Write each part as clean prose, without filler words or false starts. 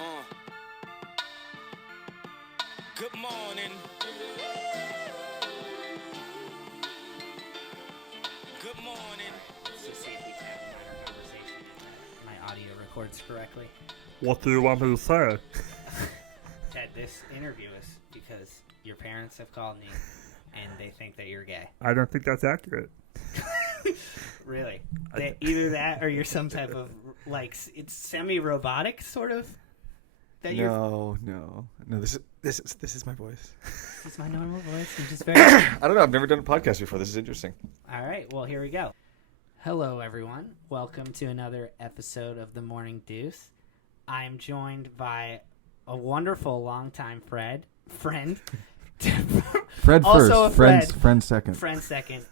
Good morning. Good morning. Let's just see if we can have a minor conversation and my audio records correctly. What do you want me to say? Ted, this interview is because your parents have called me and they think that you're gay. I don't think that's accurate. Really? Either that or you're some type of, like, it's semi-robotic sort of? That No. This is my voice. This is my normal voice. I'm just very... I don't know. I've never done a podcast before. This is interesting. All right. Well, here we go. Hello, everyone. Welcome to another episode of the Morning Deuce. I'm joined by a wonderful longtime friend. Fred Also first. a Friend second. Friend second.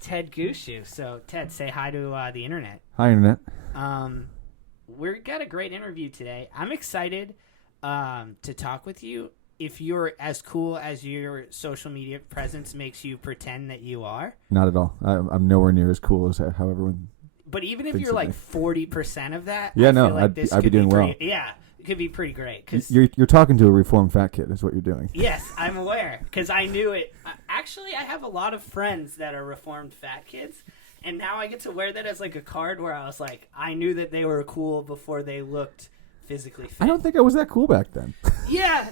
Ted Gushue. So, Ted, say hi to the internet. Hi, internet. We've got a great interview today. I'm excited to talk with you. If you're as cool as your social media presence makes you pretend that you are. Not at all. I'm nowhere near as cool as how everyone. But even if thinks you're of like me. 40% of that, Yeah, I no, feel like I'd this be could doing well. pretty, yeah, it could be pretty great. Cause, You're talking to a reformed fat kid, is what you're doing. yes, I'm aware because I knew it. Actually, I have a lot of friends that are reformed fat kids. And now I get to wear that as like a card where I was like, I knew that they were cool before they looked physically fit. I don't think I was that cool back then. Yeah,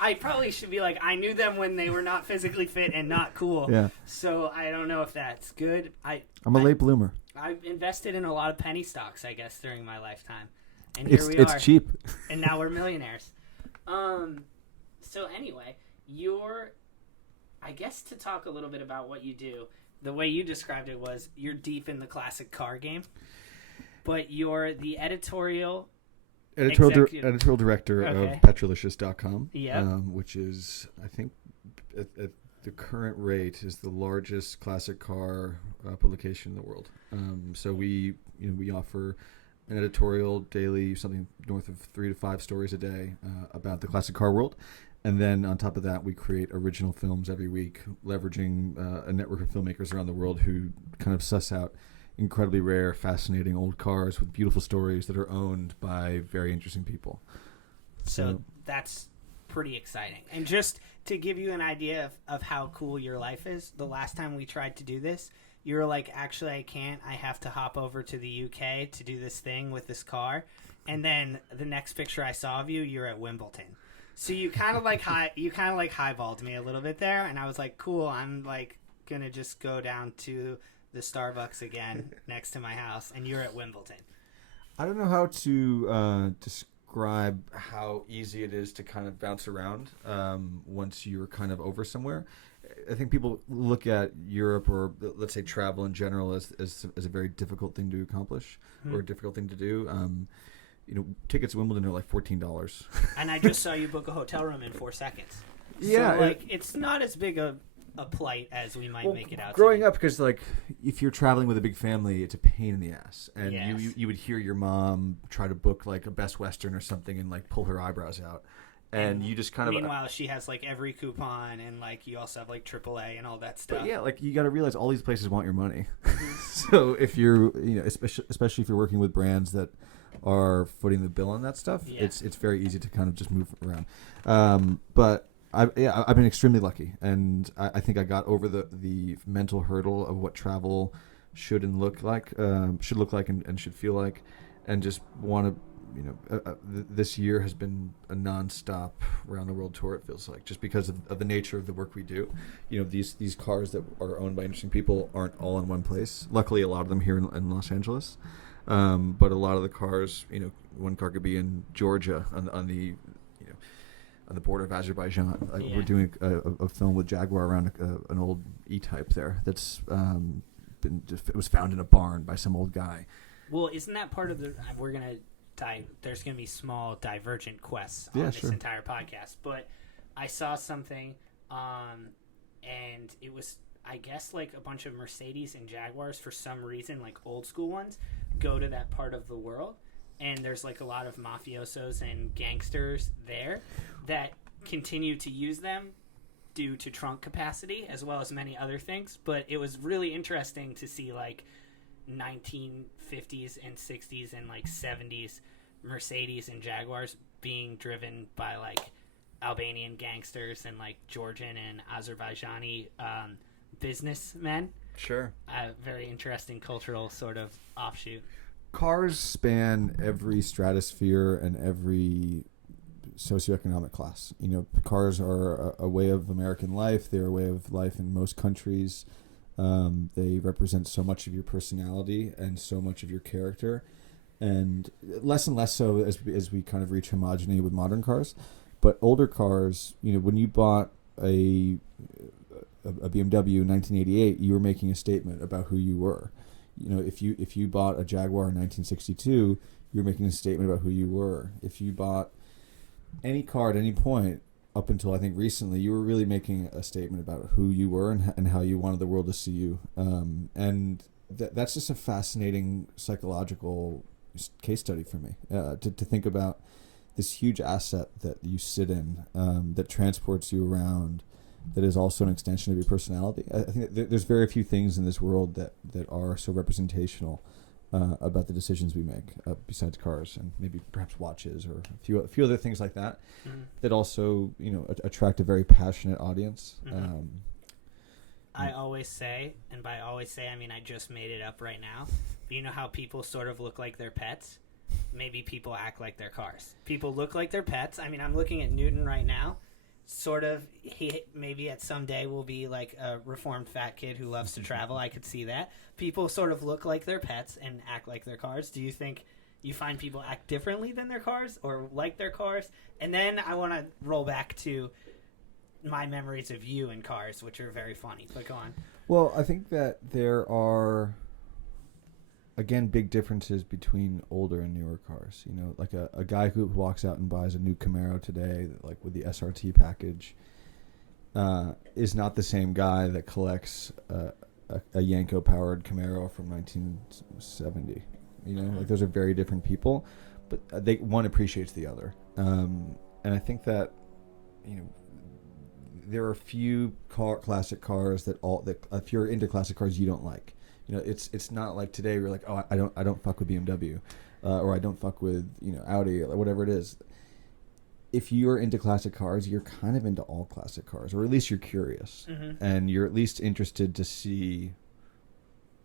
I probably should be like, I knew them when they were not physically fit and not cool. Yeah. So I don't know if that's good. I'm a late bloomer. I've invested in a lot of penny stocks, I guess, during my lifetime. And here we are. It's cheap. And now we're millionaires. So anyway, I guess to talk a little bit about what you do, the way you described it was you're deep in the classic car game, but you're the editorial director Okay. of Petrolicious.com, Yeah. which is, I think, at the current rate, is the largest classic car publication in the world. So we offer an editorial daily, something north of 3 to 5 stories a day about the classic car world. And then on top of that, we create original films every week, leveraging a network of filmmakers around the world who kind of suss out incredibly rare, fascinating old cars with beautiful stories that are owned by very interesting people. So that's pretty exciting. And just to give you an idea of how cool your life is, the last time we tried to do this, you were like, actually, I can't. I have to hop over to the UK to do this thing with this car. And then the next picture I saw of you, you're at Wimbledon. So you kind of like highballed me a little bit there, and I was like, cool. I'm like gonna just go down to the Starbucks again next to my house, and you're at Wimbledon. I don't know how to describe how easy it is to kind of bounce around once you're kind of over somewhere. I think people look at Europe, or let's say travel in general, as a very difficult thing to accomplish or a difficult thing to do. Tickets to Wimbledon are like $14. And I just saw you book a hotel room in 4 seconds. Yeah, so, it's not as big a plight as we might make it out. Growing up, because if you're traveling with a big family, it's a pain in the ass, and Yes. you would hear your mom try to book like a Best Western or something and like pull her eyebrows out, and you just kind of. Meanwhile, she has like every coupon, and like you also have like AAA and all that stuff. But yeah, like you got to realize all these places want your money. So if you're, especially if you're working with brands that are footing the bill on that stuff, it's very easy to kind of just move around. But I've been extremely lucky, and I think I got over the mental hurdle of what travel should look like and should feel like, and just want to. This year has been a nonstop around the world tour. It feels like, just because of the nature of the work we do. These cars that are owned by interesting people aren't all in one place. Luckily, a lot of them here in Los Angeles, but a lot of the cars, one car could be in Georgia on the border of Azerbaijan. We're doing a film with Jaguar around an old E-Type there that's it was found in a barn by some old guy. Well, isn't that part of the? We're gonna. There's going to be small divergent quests on this entire podcast, but I saw something and it was, I guess, like a bunch of Mercedes and Jaguars, for some reason, like old school ones, go to that part of the world, and there's like a lot of mafiosos and gangsters there that continue to use them due to trunk capacity as well as many other things. But it was really interesting to see like 1950s and 60s and like 70s Mercedes and Jaguars being driven by like Albanian gangsters and like Georgian and Azerbaijani businessmen. Sure. A very interesting cultural sort of offshoot. Cars span every stratosphere and every socioeconomic class. You know, cars are a way of American life. They're a way of life in most countries. They represent so much of your personality and so much of your character, and less so as we kind of reach homogeneity with modern cars. But older cars, you know, when you bought a BMW in 1988, you were making a statement about who you were. You know, if you bought a Jaguar in 1962, you were making a statement about who you were. If you bought any car at any point up until I think recently, you were really making a statement about who you were and how you wanted the world to see you. And that's just a fascinating psychological case study for me, to think about this huge asset that you sit in, that transports you around, that is also an extension of your personality. I think that there's very few things in this world that are so representational about the decisions we make, besides cars and maybe perhaps watches or a few other things like that, that also, you know, attract a very passionate audience. I always say, and by always say I mean I just made it up right now, but you know how people sort of look like their pets? Maybe people act like their cars. People look like their pets. I mean, I'm looking at Newton right now. Sort of, he maybe at some day will be like a reformed fat kid who loves to travel. I could see that. People sort of look like their pets and act like their cars. Do you think you find people act differently than their cars or like their cars? And then I want to roll back to my memories of you in cars, which are very funny. But go on. Well, I think that there are, again, big differences between older and newer cars. You know, like a guy who walks out and buys a new Camaro today, like with the SRT package, is not the same guy that collects a Yanko-powered Camaro from 1970. You know, like those are very different people, but one appreciates the other. And I think that, you know, there are a few classic cars that if you're into classic cars, you don't like. You know, it's not like today we're like, oh, I don't fuck with BMW, or I don't fuck with, you know, Audi or whatever it is. If you're into classic cars, you're kind of into all classic cars, or at least you're curious, and you're at least interested to see,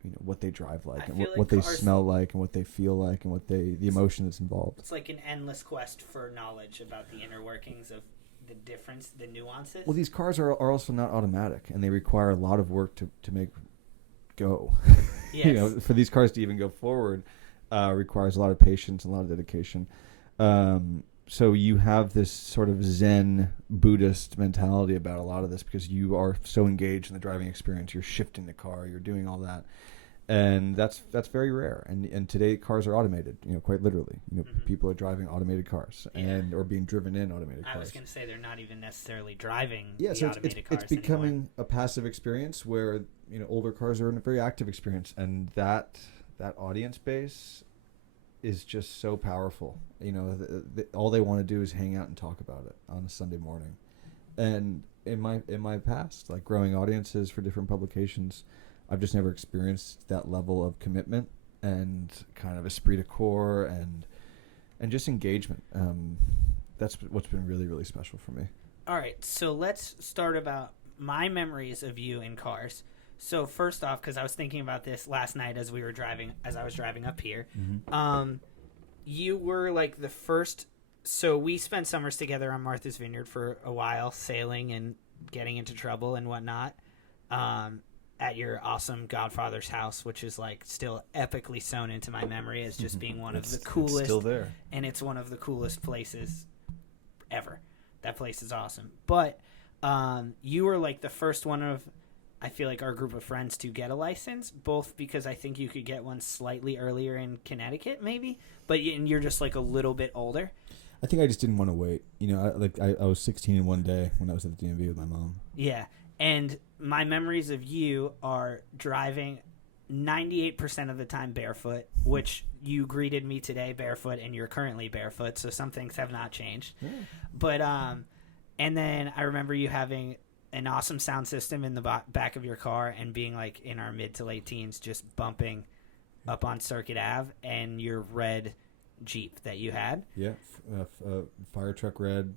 you know, what they drive like, and what they smell like, and what they feel like, and the emotion that's involved. It's like an endless quest for knowledge about the inner workings of the difference, the nuances. Well, these cars are also not automatic, and they require a lot of work to make go. Yes. You know, for these cars to even go forward, requires a lot of patience and a lot of dedication. So you have this sort of Zen Buddhist mentality about a lot of this because you are so engaged in the driving experience. You're shifting the car, you're doing all that, and that's very rare. And today cars are automated. You know, quite literally. You know, people are driving automated cars or being driven in automated cars. I was going to say they're not even necessarily driving so automated cars. It's becoming anymore. a passive experience where, you know, older cars are in a very active experience, and that audience base is just so powerful. You know, all they want to do is hang out and talk about it on a Sunday morning. And in my past, like growing audiences for different publications, I've just never experienced that level of commitment and kind of esprit de corps and just engagement. That's what's been really, really special for me. All right, so let's start about my memories of you in cars. So first off, because I was thinking about this last night as I was driving up here, you were like the first. So we spent summers together on Martha's Vineyard for a while, sailing and getting into trouble and whatnot. At your awesome godfather's house, which is like still epically sewn into my memory as just being one of the coolest. It's still there, and it's one of the coolest places ever. That place is awesome. But you were like the first one of, I feel like, our group of friends to get a license, both because I think you could get one slightly earlier in Connecticut, maybe, and you're just like a little bit older. I think I just didn't want to wait. You know, I was 16 in one day when I was at the DMV with my mom. Yeah, and my memories of you are driving 98% of the time barefoot, which you greeted me today barefoot, and you're currently barefoot, so some things have not changed. Yeah. But and then I remember you having an awesome sound system in the back of your car and being like in our mid to late teens just bumping up on Circuit Ave, and your red Jeep that you had. Yeah, fire truck red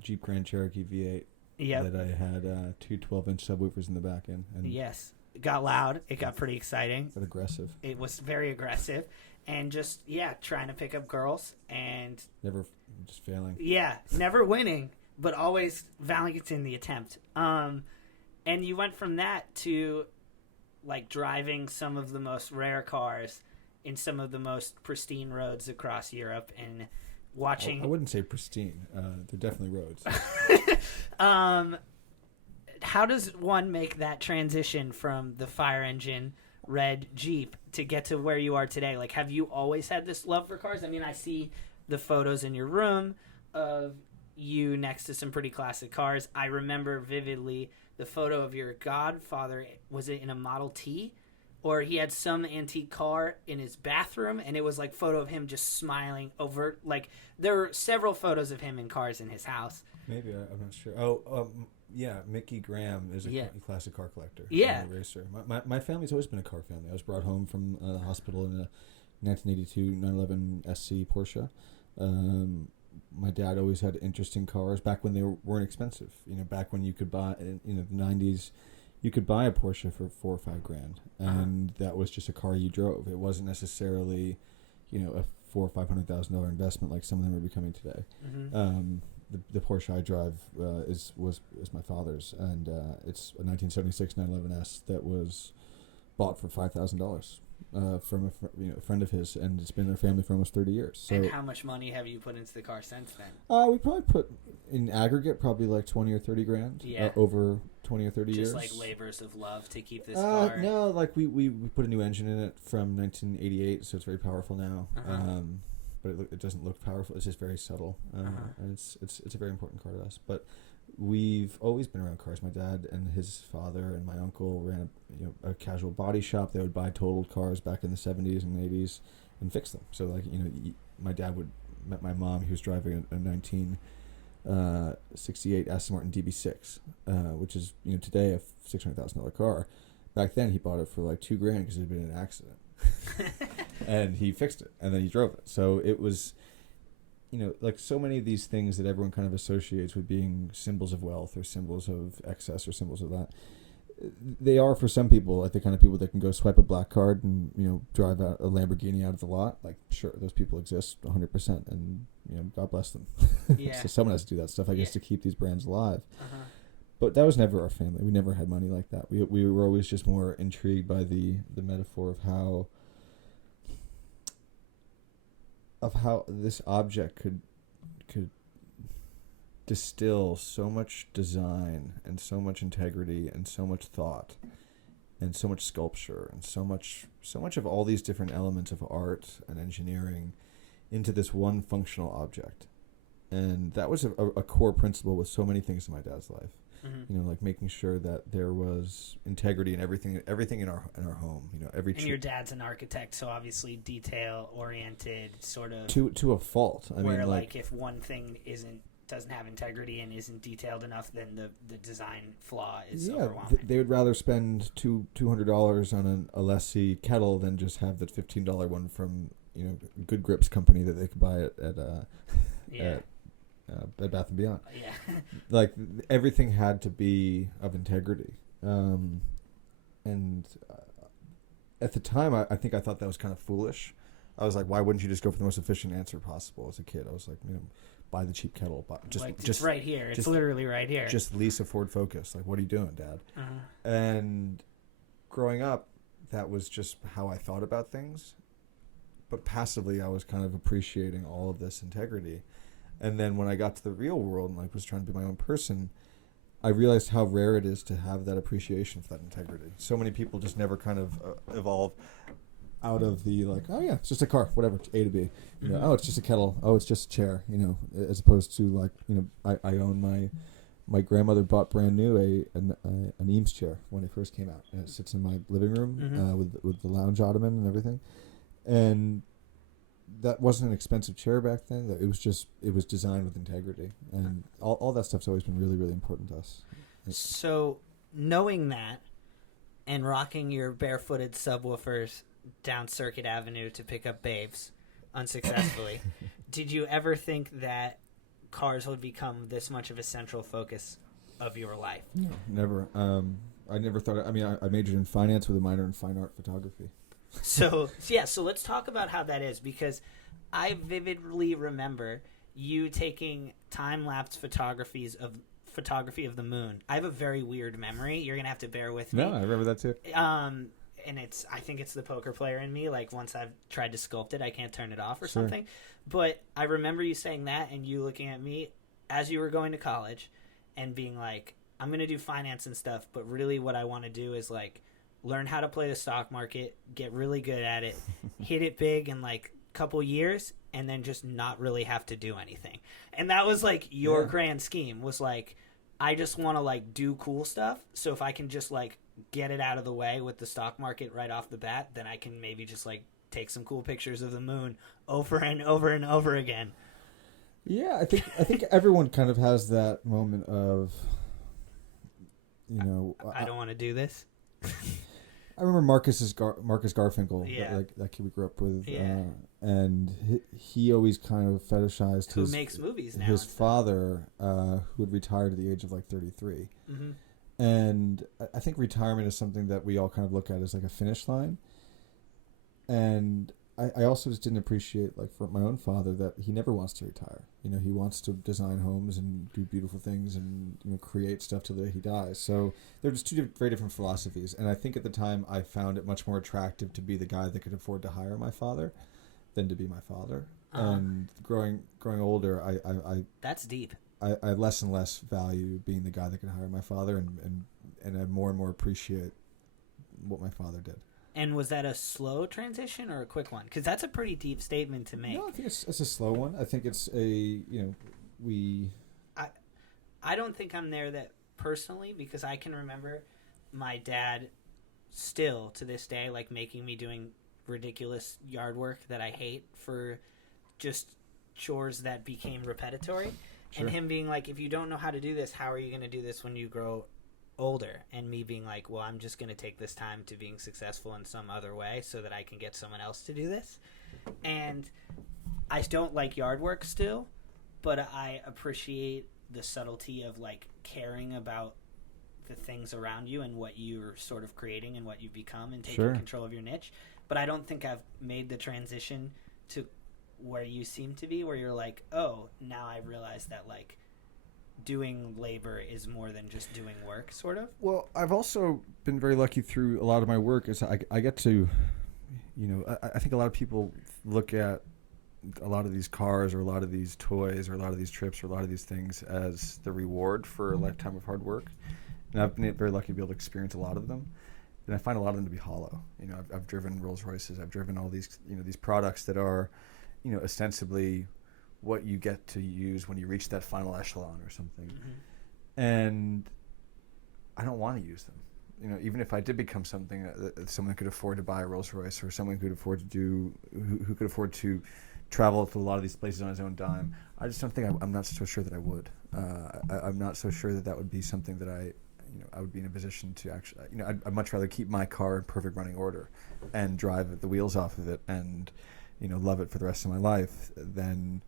Jeep Grand Cherokee V8. Yeah, that I had two 12-inch subwoofers in the back end. And yes, it got loud. It got pretty exciting. But aggressive. It was very aggressive, and just trying to pick up girls and never just failing. Yeah, never winning, but always valiant in the attempt. And you went from that to like driving some of the most rare cars in some of the most pristine roads across Europe and watching. I wouldn't say pristine. They're definitely roads. How does one make that transition from the fire engine red Jeep to get to where you are today? Like, have you always had this love for cars? I mean, I see the photos in your room of you next to some pretty classic cars. I remember vividly the photo of your godfather. Was it in a Model T? Or he had some antique car in his bathroom, and it was like photo of him just smiling over. Like, there were several photos of him in cars in his house. Maybe, I'm not sure. Yeah, Mickey Graham is a classic car collector. Yeah. And a racer. My family's always been a car family. I was brought home from the hospital in a 1982 911 SC Porsche. My dad always had interesting cars back when they weren't expensive. You know, back when you could buy, the 90s, you could buy a Porsche for $4,000 or $5,000, and that was just a car you drove. It wasn't necessarily, a $400,000 or $500,000 investment like some of them are becoming today. Mm-hmm. The Porsche I drive is my father's, and it's a 1976 911S that was bought for $5,000 from a friend of his, and it's been in our family for almost 30 years. So, and how much money have you put into the car since then? We probably put in aggregate like 20 or 30 grand. Yeah. Over 20 or 30 years. Just like labors of love to keep this car. No, like we put a new engine in it from 1988, so it's very powerful now. Uh-huh. But it doesn't look powerful. It's just very subtle, and it's a very important car to us. But we've always been around cars. My dad and his father and my uncle ran a casual body shop. They would buy totaled cars back in the 70s and 80s and fix them. So like my dad met my mom. He was driving a 1968 Aston Martin DB6, which is today a $600,000 car. Back then he bought it for like $2,000 because it had been in an accident. And he fixed it, and then he drove it. So it was, like so many of these things that everyone kind of associates with being symbols of wealth or symbols of excess or symbols of that. They are for some people, like the kind of people that can go swipe a black card and drive a Lamborghini out of the lot. Like, sure, those people exist 100%, and God bless them. Yeah. So someone has to do that stuff, I guess, to keep these brands alive. Uh-huh. But that was never our family. We never had money like that. We were always just more intrigued by the metaphor of how this object could distill so much design and so much integrity and so much thought and so much sculpture and so much of all these different elements of art and engineering into this one functional object. And that was a core principle with so many things in my dad's life. Mm-hmm. Like making sure that there was integrity in everything in our home. And your dad's an architect, so obviously detail oriented, sort of to a fault. I mean, like if one thing doesn't have integrity and isn't detailed enough, then the design flaw is overwhelming. They would rather spend $200 on a Lessie kettle than just have that $15 one from Good Grips company that they could buy at Bed Bath & Beyond. Yeah. Like everything had to be of integrity. At the time, I think I thought that was kind of foolish. I was like, why wouldn't you just go for the most efficient answer possible? As a kid, I was like, buy the cheap kettle. It's right here. It's literally right here. Just lease a Ford Focus. Like, what are you doing, Dad? Uh-huh. And growing up, that was just how I thought about things. But passively, I was kind of appreciating all of this integrity. And then when I got to the real world and was trying to be my own person, I realized how rare it is to have that appreciation for that integrity. So many people just never kind of evolve out of the oh yeah, it's just a car, whatever, it's A to B. Mm-hmm. Oh, it's just a kettle. Oh, it's just a chair. As opposed to I own my grandmother bought brand new an Eames chair when it first came out, and it sits in my living room mm-hmm. With the lounge ottoman and everything, and that wasn't an expensive chair back then. It was designed with integrity, and all that stuff's always been really, really important to us. So knowing that and rocking your barefooted subwoofers down Circuit Avenue to pick up babes, unsuccessfully. Did you ever think that cars would become this much of a central focus of your life? No, never. I never thought. I mean, I majored in finance with a minor in fine art photography. So let's talk about how that is, because I vividly remember you taking time-lapse photography of the moon. I have a very weird memory. You're gonna have to bear with me. No, I remember that too. And I think it's the poker player in me. Like, once I've tried to sculpt it, I can't turn it off or something. But I remember you saying that, and you looking at me as you were going to college and being like, I'm going to do finance and stuff, but really what I want to do is, like, learn how to play the stock market, get really good at it, hit it big in, like, a couple years, and then just not really have to do anything. And that was, like, your grand scheme was, like, I just want to, like, do cool stuff. So if I can just, like, get it out of the way with the stock market right off the bat, then I can maybe just, like, take some cool pictures of the moon over and over and over again. Yeah, I think everyone kind of has that moment of, you know, I don't want to do this. I remember Marcus Garfinkel, that kid we grew up with, and he always kind of fetishized who makes movies now. His father, who had retired at the age of like 33, and I think retirement is something that we all kind of look at as like a finish line. And I also just didn't appreciate, like, for my own father, that he never wants to retire. You know, he wants to design homes and do beautiful things and, you know, create stuff till the day he dies. So they're just two very different philosophies. And I think at the time I found it much more attractive to be the guy that could afford to hire my father than to be my father. And growing older, I that's deep. I less and less value being the guy that could hire my father, and I more and more appreciate what my father did. And was that a slow transition or a quick one? Because that's a pretty deep statement to make. No, I think it's a slow one. I think it's I don't think I'm there that personally, because I can remember my dad still to this day, like, making me doing ridiculous yard work that I hate for just chores that became repetitory. Sure. And him being like, if you don't know how to do this, how are you going to do this when you grow older? And me being like, well, I'm just going to take this time to being successful in some other way so that I can get someone else to do this. And I don't like yard work still, but I appreciate the subtlety of, like, caring about the things around you and what you're sort of creating and what you've become and taking control of your niche. But I don't think I've made the transition to where you seem to be, where you're like, oh, now I realize that, like, doing labor is more than just doing work, sort of. Well, I've also been very lucky through a lot of my work is I get to, you know, I think a lot of people look at a lot of these cars or a lot of these toys or a lot of these trips or a lot of these things as the reward for a lifetime of hard work. And I've been very lucky to be able to experience a lot of them. And I find a lot of them to be hollow. You know, I've driven Rolls Royces. I've driven all these, you know, these products that are, you know, ostensibly what you get to use when you reach that final echelon or something. And I don't want to use them. You know, even if I did become something that someone could afford to buy a Rolls Royce, or someone could afford to do, who could afford to travel to a lot of these places on his own dime, I just don't think I'm not so sure that I would. I'm not so sure that would be something that I would be in a position to actually, you know, I'd much rather keep my car in perfect running order and drive the wheels off of it and, you know, love it for the rest of my life than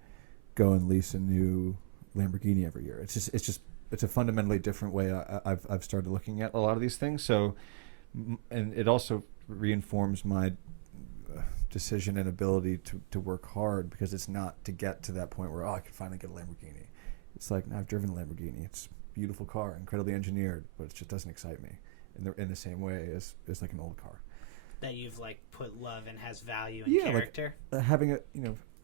go and lease a new Lamborghini every year. It's a fundamentally different way I've started looking at a lot of these things. So, and it also reinforms my decision and ability to work hard, because it's not to get to that point where, I could finally get a Lamborghini. It's like, I've driven a Lamborghini. It's a beautiful car, incredibly engineered, but it just doesn't excite me in the same way as like an old car. That you've, like, put love and has value and character. Like,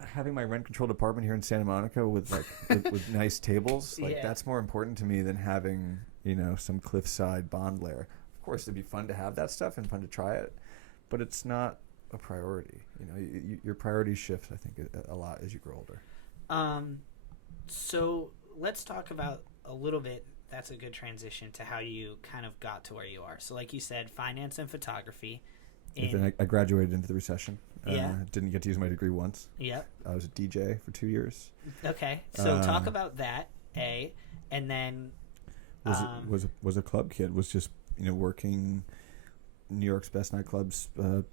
having my rent-controlled apartment here in Santa Monica with, like, with nice tables, like, that's more important to me than having, you know, some cliffside bond lair. Of course, it'd be fun to have that stuff and fun to try it, but it's not a priority. You know, your priorities shift, I think, a lot as you grow older. So let's talk about a little bit. That's a good transition to how you kind of got to where you are. So, like you said, finance and photography. And then I graduated into the recession. Didn't get to use my degree once. Yep. I was a DJ for 2 years. Okay, so talk about that, and then was a club kid. Was just, you know, working New York's best nightclubs,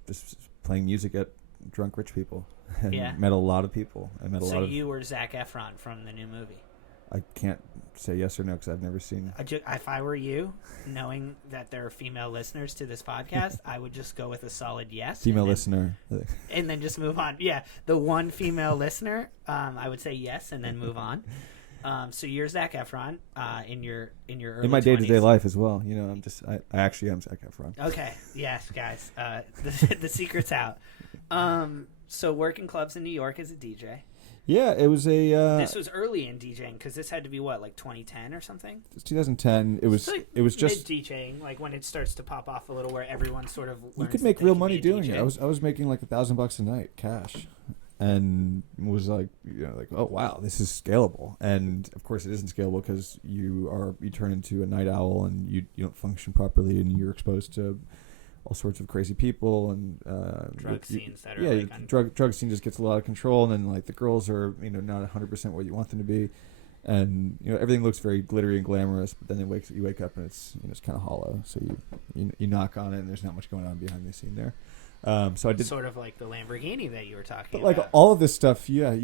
just playing music at drunk rich people and Yeah. met a lot of people. I met a lot So of. you were Zac Efron from the new movie. I can't say yes or no because I've never seen. If I were you, knowing that there are female listeners to this podcast, I would just go with a solid yes. Female listener. And then just move on. Yeah, the one female listener, I would say yes and then move on. So you're Zac Efron in your early in my day to day 20s. life as well. I actually am Zac Efron. Okay, yes, guys, the secret's out. So working clubs in New York as a DJ. Yeah, it was a. This was early in DJing because this had to be what, like 2010 or something. It's 2010. It was. Like it was just mid DJing, like when it starts to pop off a little, where everyone sort of. You learns could that make they real can money be a doing DJ. it. I was making like $1,000 a night cash, and was like, oh wow, this is scalable. And of course, it isn't scalable because you turn into a night owl and you don't function properly, and you're exposed to all sorts of crazy people and drug scenes that are drug scene just gets a lot of control, and then like the girls are not 100% what you want them to be, and everything looks very glittery and glamorous, but then you wake up and it's it's kind of hollow. So you knock on it and there's not much going on behind the scene there. So I did sort of like the Lamborghini that you were talking but about. like all of this stuff, yeah.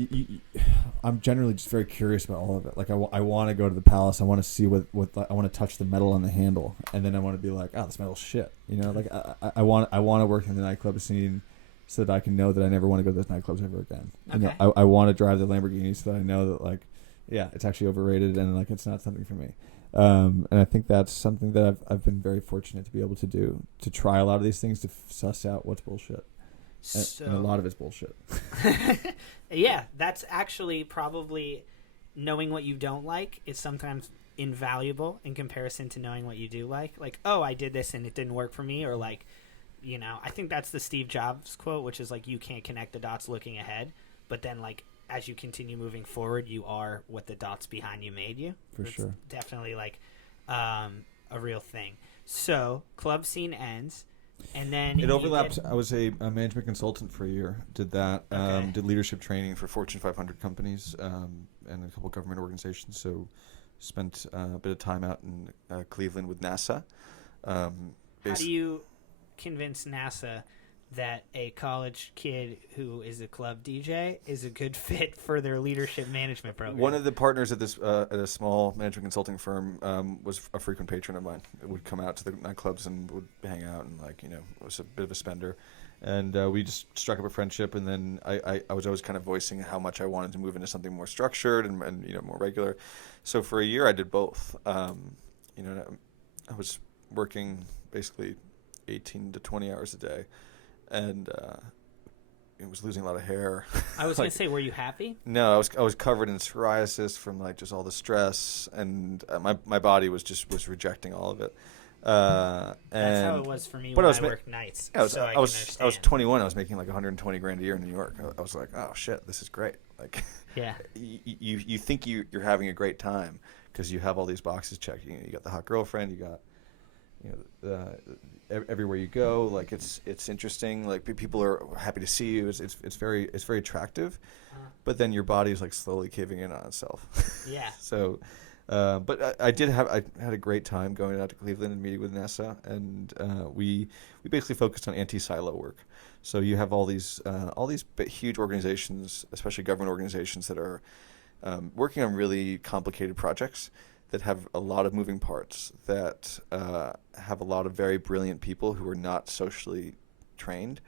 I'm generally just very curious about all of it. Like I want to go to the palace. I want to see what I want to touch the metal on the handle, and then I want to be like, oh, this metal's shit. Like I want to work in the nightclub scene so that I can know that I never want to go to those nightclubs ever again. Okay. I want to drive the Lamborghini so that I know that it's actually overrated and like it's not something for me. And I think that's something that I've been very fortunate to be able to do, to try a lot of these things to suss out what's bullshit. And a lot of it's bullshit. Yeah, that's actually probably knowing what you don't like is sometimes invaluable in comparison to knowing what you do like. Like, oh, I did this and it didn't work for me, or like, I think that's the Steve Jobs quote, which is like, you can't connect the dots looking ahead, but then like as you continue moving forward, you are what the dots behind you made you. For That's sure. definitely like a real thing. So club scene ends. And then it overlaps. I was a management consultant for a year. Did that. Okay. Did leadership training for Fortune 500 companies and a couple government organizations. So spent a bit of time out in Cleveland with NASA. How do you convince NASA that a college kid who is a club DJ is a good fit for their leadership management program? One of the partners at this at a small management consulting firm was a frequent patron of mine. It would come out to the nightclubs and would hang out and was a bit of a spender. And we just struck up a friendship. And then I was always kind of voicing how much I wanted to move into something more structured and more regular. So for a year I did both. I was working basically 18 to 20 hours a day. And I was losing a lot of hair. I was going to say, were you happy? No, I was covered in psoriasis from just all the stress, and my body was rejecting all of it. That's how it was for me when I worked nights. Yeah, I was 21. I was making like $120,000 a year in New York. I was like, oh shit, this is great. Like, yeah, you think you're having a great time because you have all these boxes checked. You got the hot girlfriend. You got everywhere you go, like it's interesting. Like people are happy to see you. It's very attractive, but then your body is like slowly caving in on itself. Yeah. So, but I had a great time going out to Cleveland and meeting with NASA, and we basically focused on anti-silo work. So you have all these huge organizations, especially government organizations, that are working on really complicated projects that have a lot of moving parts, that have a lot of very brilliant people who are not socially trained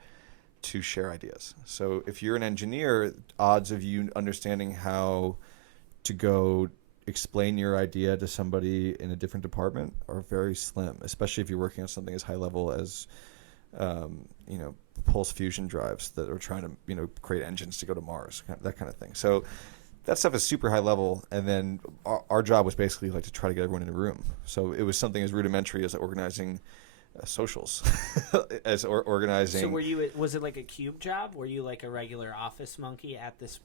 to share ideas. So if you're an engineer, odds of you understanding how to go explain your idea to somebody in a different department are very slim, especially if you're working on something as high level as pulse fusion drives that are trying to create engines to go to Mars, that kind of thing. So that stuff is super high level, and then our job was basically to try to get everyone in a room. So it was something as rudimentary as organizing socials, as organizing. So was it like a cube job? Were you like a regular office monkey at this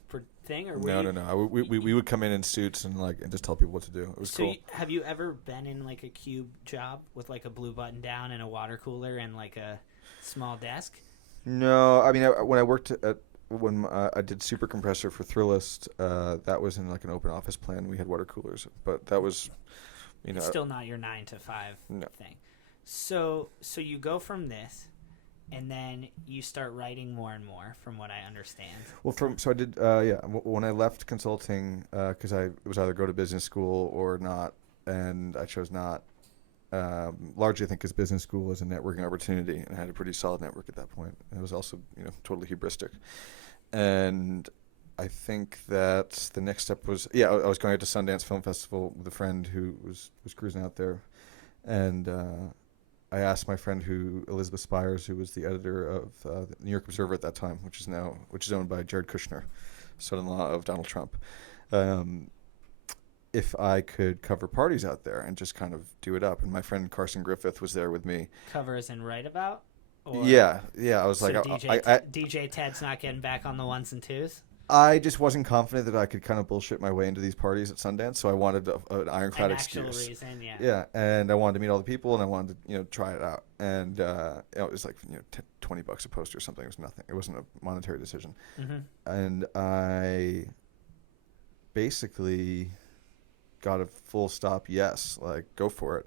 thing, or no? We would come in suits and just tell people what to do. It was cool. Have you ever been in like a cube job with like a blue button down and a water cooler and like a small desk? No, I mean when I worked when I did super compressor for Thrillist, that was in like an open office plan. We had water coolers, but that was, it's still not your 9 to 5 thing. So you go from this, and then you start writing more and more, from what I understand. Well, so I did. When I left consulting, because it was either go to business school or not, and I chose not. Largely, I think, because business school was a networking opportunity, and I had a pretty solid network at that point. And it was also, totally hubristic. And I think that the next step was, I was going out to Sundance Film Festival with a friend who was cruising out there, and I asked my friend Elizabeth Spires, who was the editor of the New York Observer at that time, which is owned by Jared Kushner, son-in-law of Donald Trump, if I could cover parties out there and just kind of do it up. And my friend Carson Griffith was there with me. Cover as in write about? Or yeah. I was so like, DJ Ted's not getting back on the ones and twos? I just wasn't confident that I could kind of bullshit my way into these parties at Sundance, so I wanted an ironclad excuse. Actual reason, yeah. Yeah, and I wanted to meet all the people, and I wanted to, try it out. And it was like, $20 a poster or something. It was nothing. It wasn't a monetary decision. Mm-hmm. And I basically got a full stop yes, like, go for it.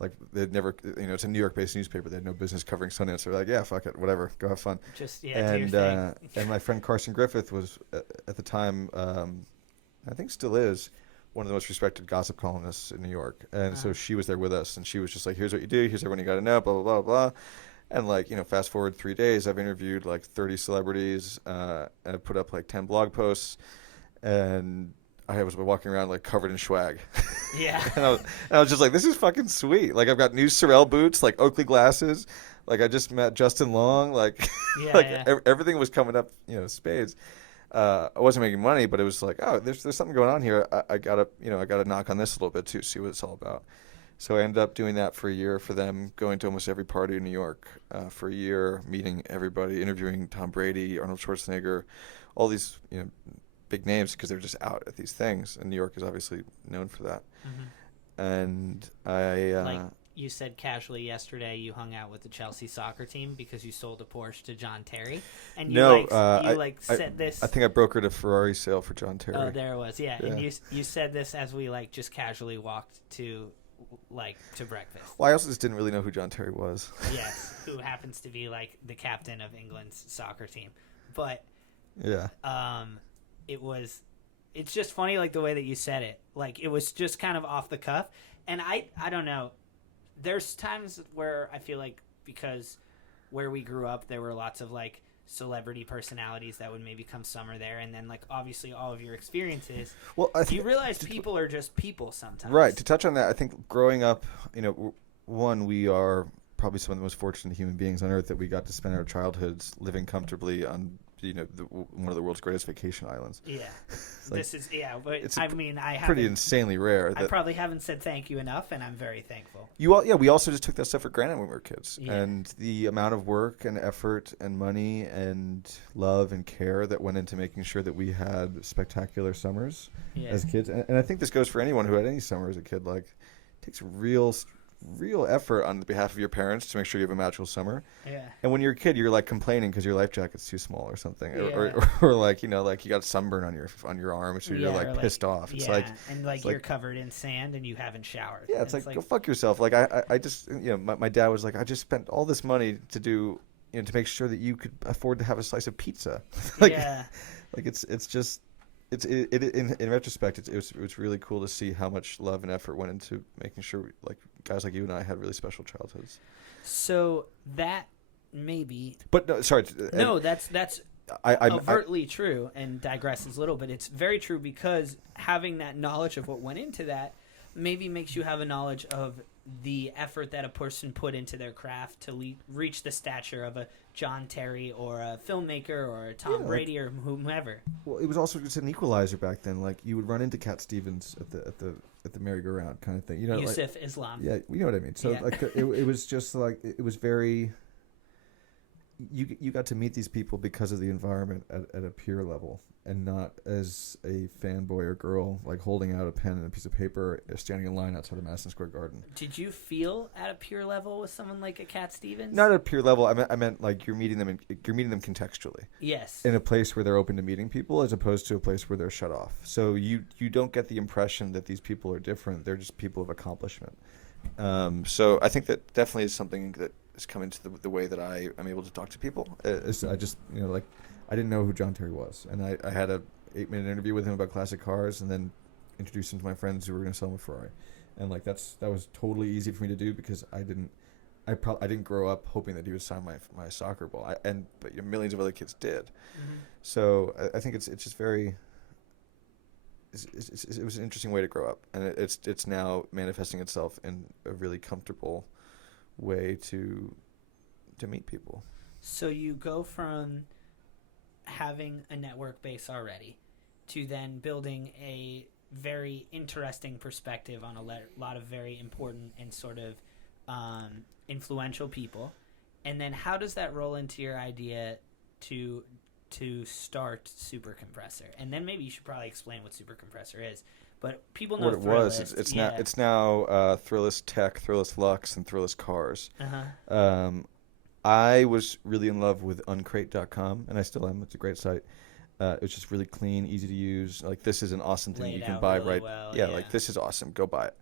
Like, they'd never, it's a New York-based newspaper. They had no business covering Sundance. They're like, yeah, fuck it, whatever, go have fun. Just, do your thing. And my friend Carson Griffith was, at the time, I think still is, one of the most respected gossip columnists in New York. And so she was there with us, and she was just like, here's what you do, here's everyone you got to know, blah, blah, blah, blah. And, like, fast forward 3 days, I've interviewed, like, 30 celebrities, and I've put up, like, 10 blog posts, and I was walking around like covered in swag. Yeah. and I was just like, this is fucking sweet. Like, I've got new Sorel boots, like Oakley glasses. Like, I just met Justin Long. Like, everything was coming up, spades. I wasn't making money, but it was like, oh, there's something going on here. I gotta knock on this a little bit too, see what it's all about. So I ended up doing that for a year for them, going to almost every party in New York for a year, meeting everybody, interviewing Tom Brady, Arnold Schwarzenegger, all these, big names, because they're just out at these things, and New York is obviously known for that. Mm-hmm. And like you said casually yesterday, you hung out with the Chelsea soccer team because you sold a Porsche to John Terry, and you said this. I think I brokered a Ferrari sale for John Terry. Oh, there it was, yeah. And you said this as we just casually walked to breakfast. Well, I also just didn't really know who John Terry was. Yes, who happens to be like the captain of England's soccer team, but yeah. It's just funny, like, the way that you said it. Like, it was just kind of off the cuff. And I don't know. There's times where I feel like, because where we grew up, there were lots of, like, celebrity personalities that would maybe come summer there. And then, like, obviously all of your experiences. Well, you realize people are just people sometimes. Right. To touch on that, I think growing up, one, we are probably some of the most fortunate human beings on earth that we got to spend our childhoods living comfortably on one of the world's greatest vacation islands. Yeah, like, but I have pretty insanely rare. I probably haven't said thank you enough, and I'm very thankful. We also just took that stuff for granted when we were kids, yeah. And the amount of work and effort and money and love and care that went into making sure that we had spectacular summers as kids, and I think this goes for anyone who had any summer as a kid. Like, it takes real effort on behalf of your parents to make sure you have a magical summer. Yeah. And when you're a kid, you're like complaining because your life jacket's too small or something, or like like you got sunburn on your arm, so you're like pissed off. It's you're covered in sand and you haven't showered. Yeah, it's like go fuck yourself. Like I just my dad was like, I just spent all this money to do to make sure that you could afford to have a slice of pizza. Like it's just. In retrospect, it was really cool to see how much love and effort went into making sure like guys like you and I had really special childhoods. So that maybe, but no, sorry, no, that's overtly true and digresses a little, but it's very true because having that knowledge of what went into that maybe makes you have a knowledge of the effort that a person put into their craft to reach the stature of a John Terry or a filmmaker or a Tom Brady or whomever. Well, it was also just an equalizer back then. Like, you would run into Cat Stevens at the merry-go-round kind of thing. Yusuf Islam. Yeah, you know what I mean. So like it was just like it was very. You got to meet these people because of the environment at a peer level, and not as a fanboy or girl like holding out a pen and a piece of paper standing in line outside of Madison Square Garden. Did you feel at a peer level with someone like a Cat Stevens? Not at a peer level. I meant like you're meeting them contextually. Yes. In a place where they're open to meeting people, as opposed to a place where they're shut off. So you don't get the impression that these people are different. They're just people of accomplishment. So I think that definitely is something that has come into the way that I am able to talk to people. I just, like, I didn't know who John Terry was, and I had a 8-minute interview with him about classic cars, and then introduced him to my friends who were going to sell him a Ferrari, and like that was totally easy for me to do because I didn't grow up hoping that he would sign my soccer ball, but millions of other kids did. Mm-hmm. So I think it's just very. It was an interesting way to grow up, and it's now manifesting itself in a really comfortable way to meet people. So you go from having a network base already to then building a very interesting perspective on a lot of very important and sort of influential people. And then how does that roll into your idea to start Super Compressor? And then maybe you should probably explain what Super Compressor is. But people know what it was. It's now Thrillist Tech, Thrillist Lux, and Thrillist Cars. Uh-huh. I was really in love with uncrate.com, and I still am. It's a great site. It's just really clean, easy to use. Like, this is an awesome thing you can buy really right. Well, yeah, like, this is awesome. Go buy it.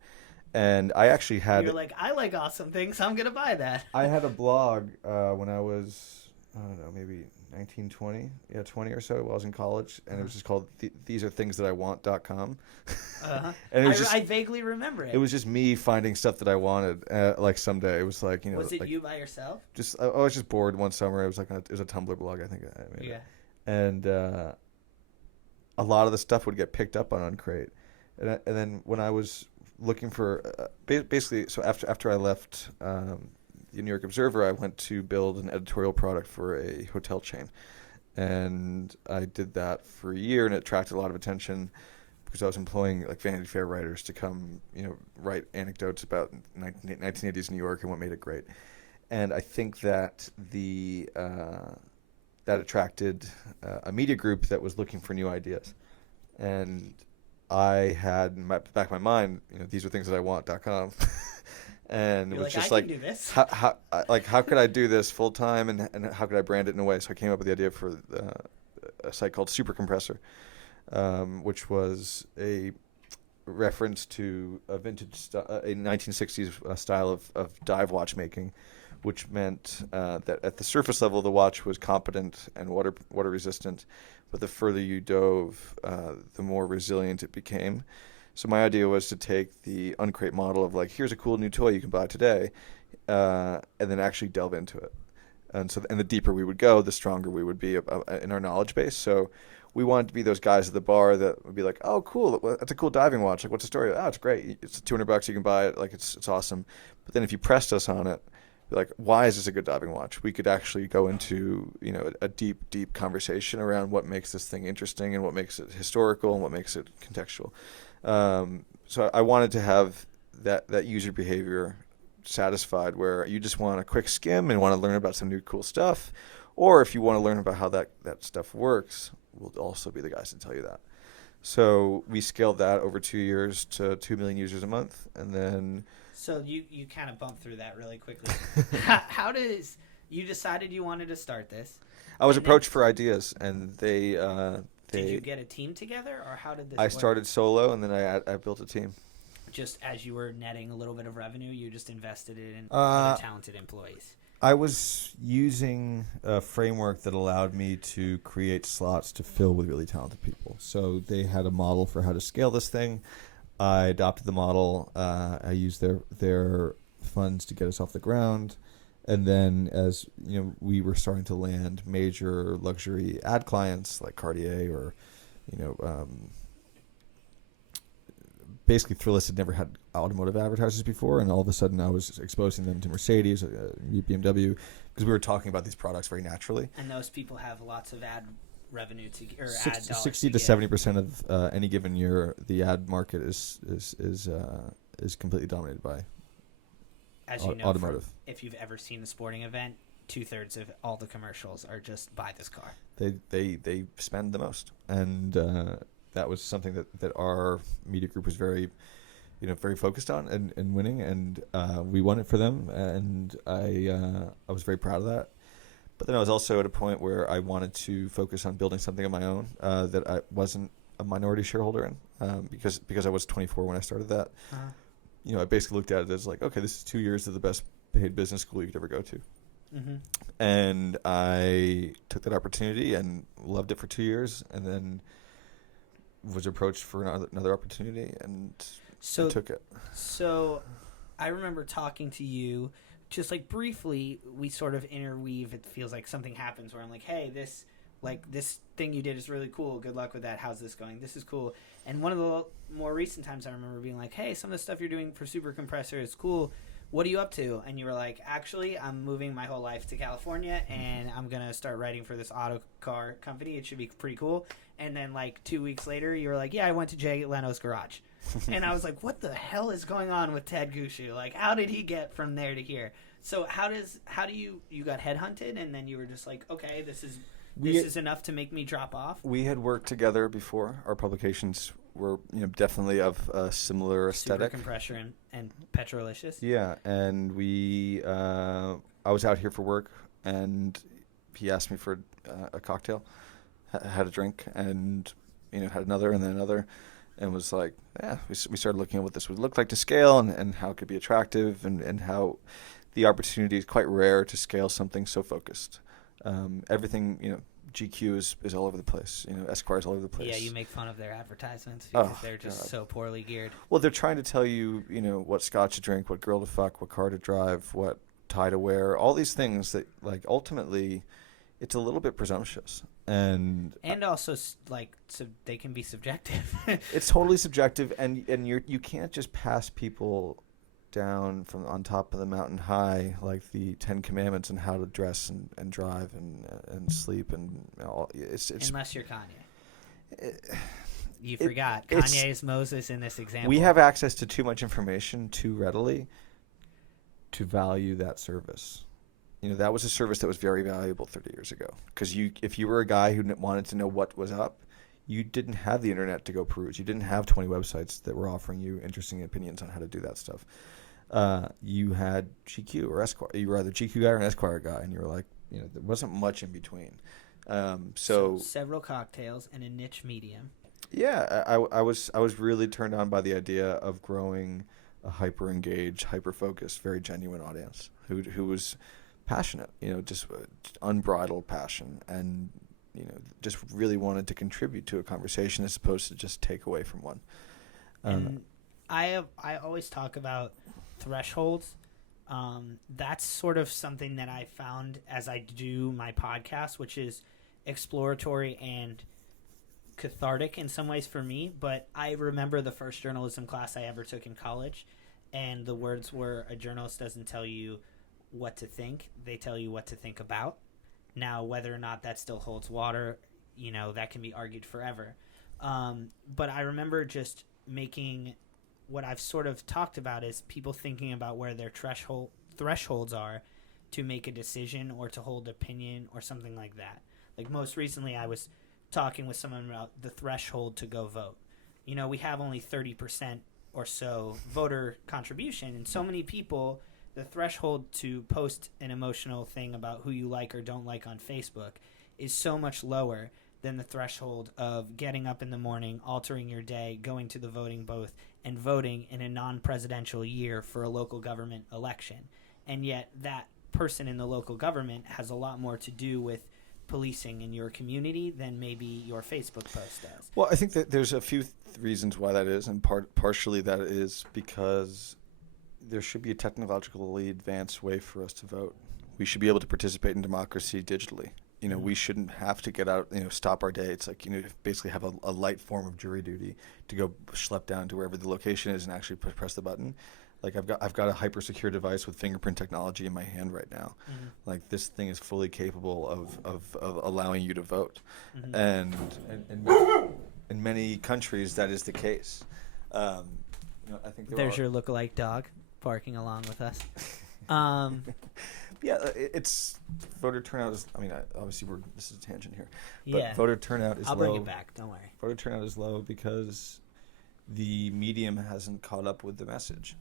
And I actually had. You're like, I like awesome things, so I'm gonna buy that. I had a blog when I was, I don't know, maybe 19, 20, 20 or so while I was in college, and it was just called These Are Things That I Want.com. Uh-huh. And it was I vaguely remember it. It was just me finding stuff that I wanted. Like someday, it was like, Was it like, you by yourself? Just I was just bored one summer. It was like it was a Tumblr blog, I think. I made it. And a lot of the stuff would get picked up on Uncrate, and then when I was looking for basically, so after I left the New York Observer, I went to build an editorial product for a hotel chain, and I did that for a year, and it attracted a lot of attention because I was employing like Vanity Fair writers to come, write anecdotes about 1980s New York and what made it great. And I think that that attracted a media group that was looking for new ideas, and I had in back of my mind, these are things that I want.com. And it was just like, how could I do this full time, and how could I brand it in a way? So I came up with the idea for a site called Super Compressor, which was a reference to a vintage, a 1960s style of dive watchmaking, which meant that at the surface level the watch was competent and water resistant, but the further you dove, the more resilient it became. So my idea was to take the Uncrate model of like, here's a cool new toy you can buy today, and then actually delve into it. And the deeper we would go, the stronger we would be in our knowledge base. So we wanted to be those guys at the bar that would be like, oh, cool, that's a cool diving watch. Like, what's the story? Oh, it's great. It's $200. You can buy it. Like, it's awesome. But then if you pressed us on it, like, why is this a good diving watch? We could actually go into, a deep conversation around what makes this thing interesting and what makes it historical and what makes it contextual. So I wanted to have that user behavior satisfied, where you just want a quick skim and want to learn about some new cool stuff, or if you want to learn about how that stuff works, we'll also be the guys to tell you that. So we scaled that over 2 years to 2 million users a month, and then. So you kind of bumped through that really quickly. How does you decided you wanted to start this? I was approached for ideas, and they. Did you get a team together, or how did this I work? started solo, and then I built a team. Just as you were netting a little bit of revenue, you just invested it in other talented employees. I was using a framework that allowed me to create slots to fill with really talented people. So they had a model for how to scale this thing. I adopted the model. I used their funds to get us off the ground. And then as we were starting to land major luxury ad clients like Cartier or, basically Thrillist had never had automotive advertisers before, and all of a sudden I was exposing them to Mercedes, BMW, because we were talking about these products very naturally. And those people have lots of ad revenue ad dollars. 60 to 70% of any given year, the ad market is completely dominated by. As you know, automotive. If you've ever seen a sporting event, 2/3 of all the commercials are just buy this car. They spend the most, and that was something that our media group was very, very focused on and winning, and we won it for them, and I was very proud of that. But then I was also at a point where I wanted to focus on building something of my own that I wasn't a minority shareholder in, because I was 24 when I started that. Uh-huh. I basically looked at it as like, okay, this is 2 years of the best paid business school you could ever go to. Mm-hmm. And I took that opportunity and loved it for 2 years, and then was approached for another opportunity and took it. So I remember talking to you just like briefly. We sort of interweave. It feels like something happens where I'm like, hey, this thing you did is really cool. Good luck with that. How's this going? This is cool. And one of the more recent times I remember being like, hey, some of the stuff you're doing for Super Compressor is cool. What are you up to? And you were like, actually, I'm moving my whole life to California, and I'm going to start writing for this auto car company. It should be pretty cool. And then, like, 2 weeks later, you were like, yeah, I went to Jay Leno's garage. And I was like, what the hell is going on with Ted Gushue? Like, how did he get from there to here? So how do you got headhunted, and then you were just like, okay, this is enough to make me drop off? We had worked together before. Our publications were definitely of a similar aesthetic. Super Compressor and Petrolicious. Yeah, and I was out here for work, and he asked me for a cocktail, had a drink, and had another, and then another, and was like, yeah, we started looking at what this would look like to scale, and how it could be attractive, and how the opportunity is quite rare to scale something so focused. Everything, GQ is all over the place. Esquire's all over the place. Yeah, you make fun of their advertisements because they're just so poorly geared. Well, they're trying to tell you, what scotch to drink, what girl to fuck, what car to drive, what tie to wear, all these things that, like, ultimately, it's a little bit presumptuous. And also, like, so they can be subjective. It's totally subjective, and you can't just pass people down from on top of the mountain high like the 10 Commandments and how to dress and drive and sleep and all. It's unless you're Kanye. You forgot Kanye is Moses in this example. We have access to too much information too readily to value that service. That was a service that was very valuable 30 years ago, because if you were a guy who wanted to know what was up, you didn't have the internet to go peruse. You didn't have 20 websites that were offering you interesting opinions on how to do that stuff. You had GQ or Esquire. You were either GQ guy or an Esquire guy, and you were like, there wasn't much in between. So several cocktails and a niche medium. Yeah, I was really turned on by the idea of growing a hyper engaged, hyper focused, very genuine audience who was passionate. Just unbridled passion, and just really wanted to contribute to a conversation as opposed to just take away from one. And I always talk about thresholds. That's sort of something that I found as I do my podcast, which is exploratory and cathartic in some ways for me. But I remember the first journalism class I ever took in college, and the words were, a journalist doesn't tell you what to think, they tell you what to think about. Now, whether or not that still holds water, that can be argued forever. But I remember just making what I've sort of talked about is people thinking about where their thresholds are to make a decision or to hold opinion or something like that. Like most recently, I was talking with someone about the threshold to go vote. We have only 30% or so voter contribution, and so many people, the threshold to post an emotional thing about who you like or don't like on Facebook is so much lower than the threshold of getting up in the morning, altering your day, going to the voting booth, and voting in a non-presidential year for a local government election. And yet that person in the local government has a lot more to do with policing in your community than maybe your Facebook post does. Well, I think that there's a few reasons why that is, and partially that is because there should be a technologically advanced way for us to vote. We should be able to participate in democracy digitally. We shouldn't have to get out, stop our day. It's like, basically have a light form of jury duty to go schlep down to wherever the location is and actually press the button. Like I've got a hyper secure device with fingerprint technology in my hand right now. Mm-hmm. Like this thing is fully capable of allowing you to vote. Mm-hmm. And in many countries that is the case. I think there's your lookalike dog barking along with us. Yeah, it's voter turnout is. Obviously this is a tangent here, but voter turnout is low. I'll bring it back. Don't worry. Voter turnout is low because the medium hasn't caught up with the message,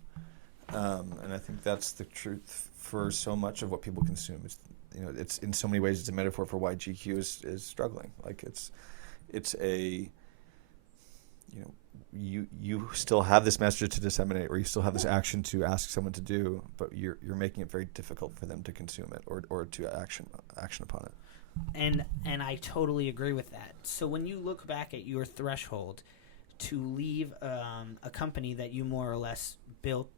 and I think that's the truth for so much of what people consume. It's in so many ways it's a metaphor for why GQ is struggling. Like it's a. you still have this message to disseminate, or you still have this action to ask someone to do, but you're making it very difficult for them to consume it or to action upon it. And I totally agree with that. So when you look back at your threshold to leave a company that you more or less built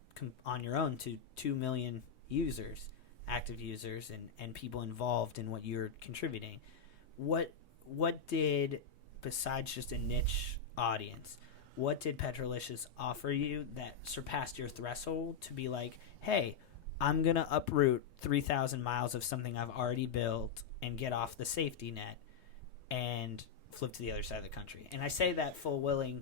on your own to 2 million users, active users, and people involved in what you're contributing, what did, besides just a niche audience, what did Petrolicious offer you that surpassed your threshold to be like, hey, I'm going to uproot 3,000 miles of something I've already built and get off the safety net and flip to the other side of the country? And I say that fully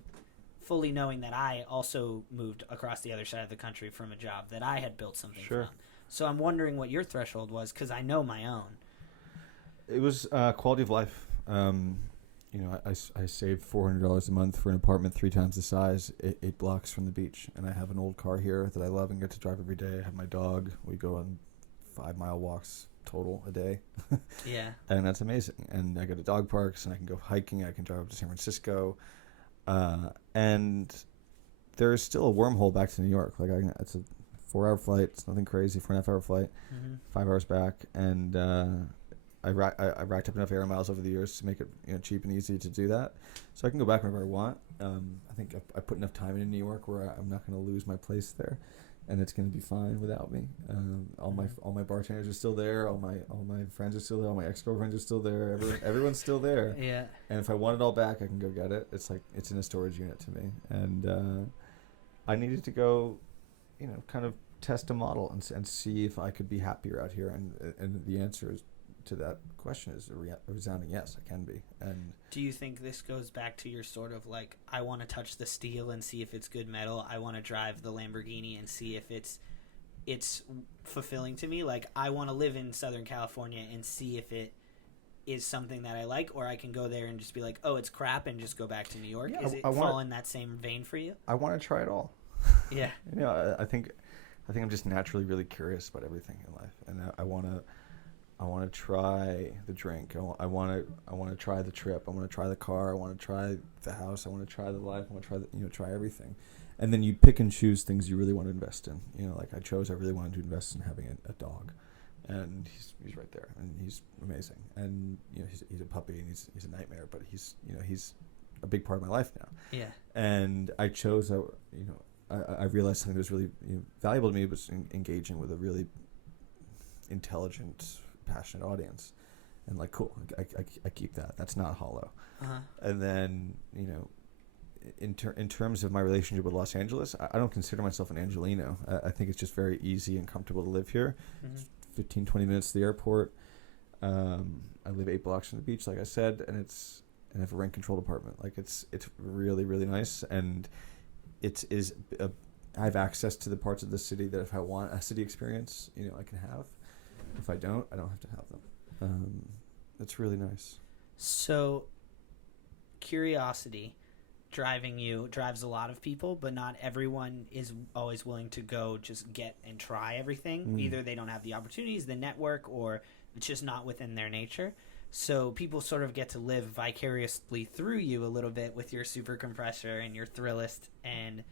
knowing that I also moved across the other side of the country from a job that I had built something from. So I'm wondering what your threshold was, because I know my own. It was quality of life. I saved $400 a month for an apartment 3 times the size, 8 blocks from the beach, and I have an old car here that I love and get to drive every day. I have my dog. We go on 5-mile walks total a day. Yeah. And that's amazing. And I go to dog parks, and I can go hiking. I can drive up to San Francisco. And there's still a wormhole back to New York. Like it's a 4-hour flight. It's nothing crazy. 4.5-hour flight. 5 hours back. And I racked up enough air miles over the years to make it cheap and easy to do that. So I can go back whenever I want. I think I put enough time in New York where I'm not going to lose my place there, and it's going to be fine without me. All my bartenders are still there. All my friends are still there. All my ex-girlfriends are still there. Everyone's still there. Yeah. And if I want it all back, I can go get it. It's like it's in a storage unit to me, and I needed to go, kind of test a model and see if I could be happier out here. And the answer to that question is a resounding yes, I can be. And do you think this goes back to your sort of like, I want to touch the steel and see if it's good metal, I want to drive the Lamborghini and see if it's fulfilling to me, like I want to live in Southern California and see if it is something that I like, or I can go there and just be like, oh, it's crap, and just go back to New York? Is it fall in that same vein for you? I want to try it all. Yeah. I think I'm just naturally really curious about everything in life, and I want to try the drink. I want to try the trip. I want to try the car. I want to try the house. I want to try the life. I want to try try everything. And then you pick and choose things you really want to invest in. Like I really wanted to invest in having a dog, and he's right there, and he's amazing. And he's a puppy, and he's a nightmare, but he's a big part of my life now. Yeah. And I chose I realized something that was really valuable to me was engaging with a really intelligent, passionate audience, and like, cool, I keep that. That's not hollow. And then in terms of my relationship with Los Angeles, I don't consider myself an Angelino. I think it's just very easy and comfortable to live here. 15-20 minutes to the airport. I live 8 blocks from the beach, like I said, and I have a rent controlled apartment. Like it's really, really nice, and I have access to the parts of the city that if I want a city experience, I can have. If I don't have to have them. It's really nice. So, curiosity drives a lot of people, but not everyone is always willing to go just get and try everything. Either they don't have the opportunities, the network, or it's just not within their nature. So people sort of get to live vicariously through you a little bit with your super compressor and your Thrillist and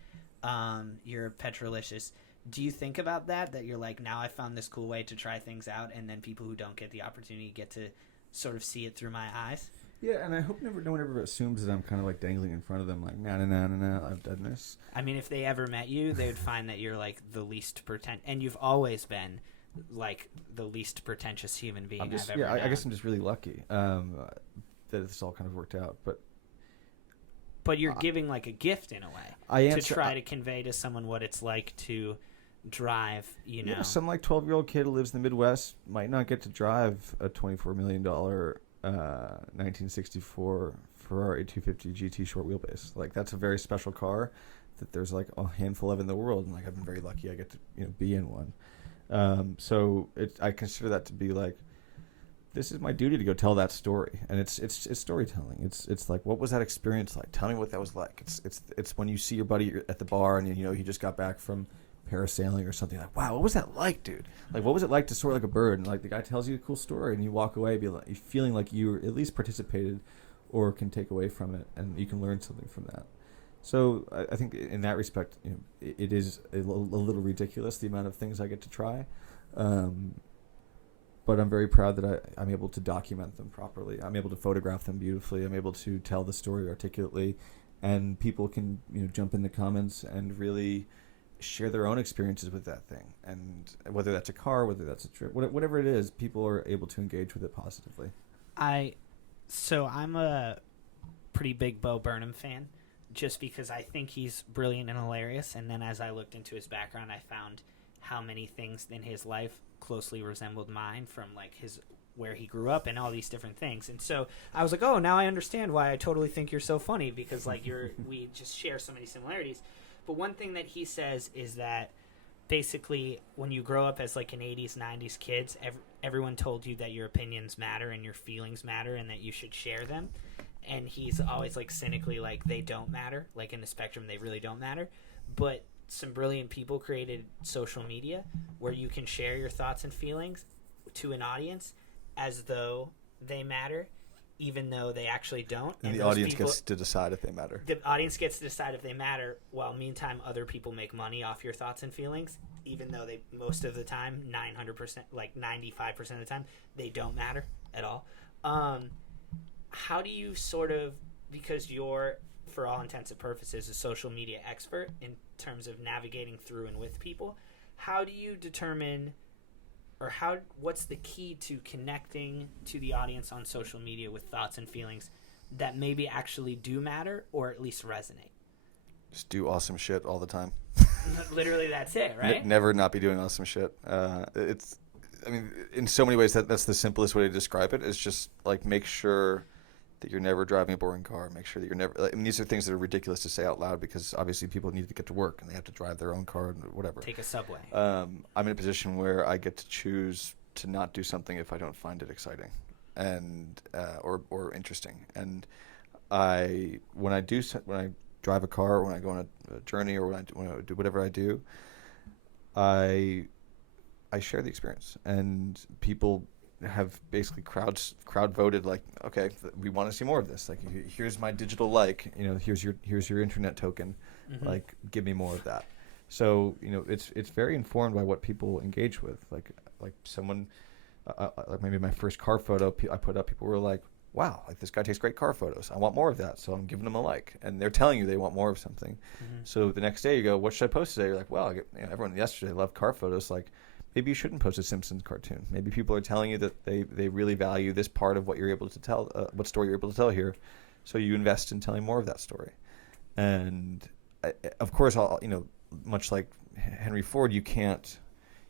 your Petrolicious. Do you think about that you're like, now I found this cool way to try things out, and then people who don't get the opportunity get to sort of see it through my eyes? Yeah, and I hope no one ever assumes that I'm kind of like dangling in front of them like, no, I've done this. I mean, if they ever met you, they would find that you're like the least and you've always been like the least pretentious human being I've ever known. I guess I'm just really lucky that this all kind of worked out, but you're giving like a gift in a way to try to convey to someone what it's like to drive, Yeah, some like 12-year-old kid who lives in the Midwest might not get to drive a $24 million 1964 Ferrari 250 GT short wheelbase. Like that's a very special car that there's like a handful of in the world, and like I've been very lucky I get to be in one. So I consider that to be like, this is my duty to go tell that story, and it's storytelling. It's like, what was that experience like? Tell me what that was like. It's when you see your buddy at the bar and he just got back from parasailing or something, like, wow, what was that like, dude? Like, what was it like to soar like a bird? And like the guy tells you a cool story, and you walk away feeling like you at least participated or can take away from it, and you can learn something from that. So I think in that respect, it is a little ridiculous, the amount of things I get to try. But I'm very proud that I'm able to document them properly. I'm able to photograph them beautifully. I'm able to tell the story articulately, and people can jump in the comments and really share their own experiences with that thing. And whether that's a car, whether that's a trip, whatever it is, people are able to engage with it positively. So I'm a pretty big Bo Burnham fan, just because I think he's brilliant and hilarious. And then as I looked into his background, I found how many things in his life closely resembled mine, from like where he grew up and all these different things. And so I was like, oh, now I understand why I totally think you're so funny, because like we just share so many similarities. But one thing that he says is that basically when you grow up as like an 80s, 90s kids, everyone told you that your opinions matter and your feelings matter and that you should share them. And he's always like cynically like, they don't matter. Like in the spectrum, they really don't matter. But some brilliant people created social media where you can share your thoughts and feelings to an audience as though they matter, even though they actually don't. And the audience gets to decide if they matter. The audience gets to decide if they matter, while meantime other people make money off your thoughts and feelings, even though they most of the time, 900%, like 95% of the time, they don't matter at all. How do you sort of, because you're, for all intents and purposes, a social media expert in terms of navigating through and with people, how do you determine, or what's the key to connecting to the audience on social media with thoughts and feelings that maybe actually do matter or at least resonate? Just do awesome shit all the time. Literally, that's it, right? Never not be doing awesome shit. In so many ways, that's the simplest way to describe it. Is just like make sure that you're never driving a boring car. Make sure that you're never. These are things that are ridiculous to say out loud because obviously people need to get to work and they have to drive their own car and whatever. Take a subway. I'm in a position where I get to choose to not do something if I don't find it exciting, and or interesting. And when I drive a car, or when I go on a journey, or when I do whatever I do, I share the experience, and people have basically crowd voted like, okay, we want to see more of this. Like, here's my digital here's your internet token, like give me more of that. So it's very informed by what people engage with. Like someone, like maybe my first car photo I put up, people were like, wow, like this guy takes great car photos. I want more of that, so I'm giving them a like. And they're telling you they want more of something. So the next day you go, what should I post today? You're like, well, everyone yesterday loved car photos. Like, maybe you shouldn't post a Simpsons cartoon. Maybe people are telling you that they really value this part of what you're able to tell, what story you're able to tell here. So you invest in telling more of that story. And of course, much like Henry Ford, you can't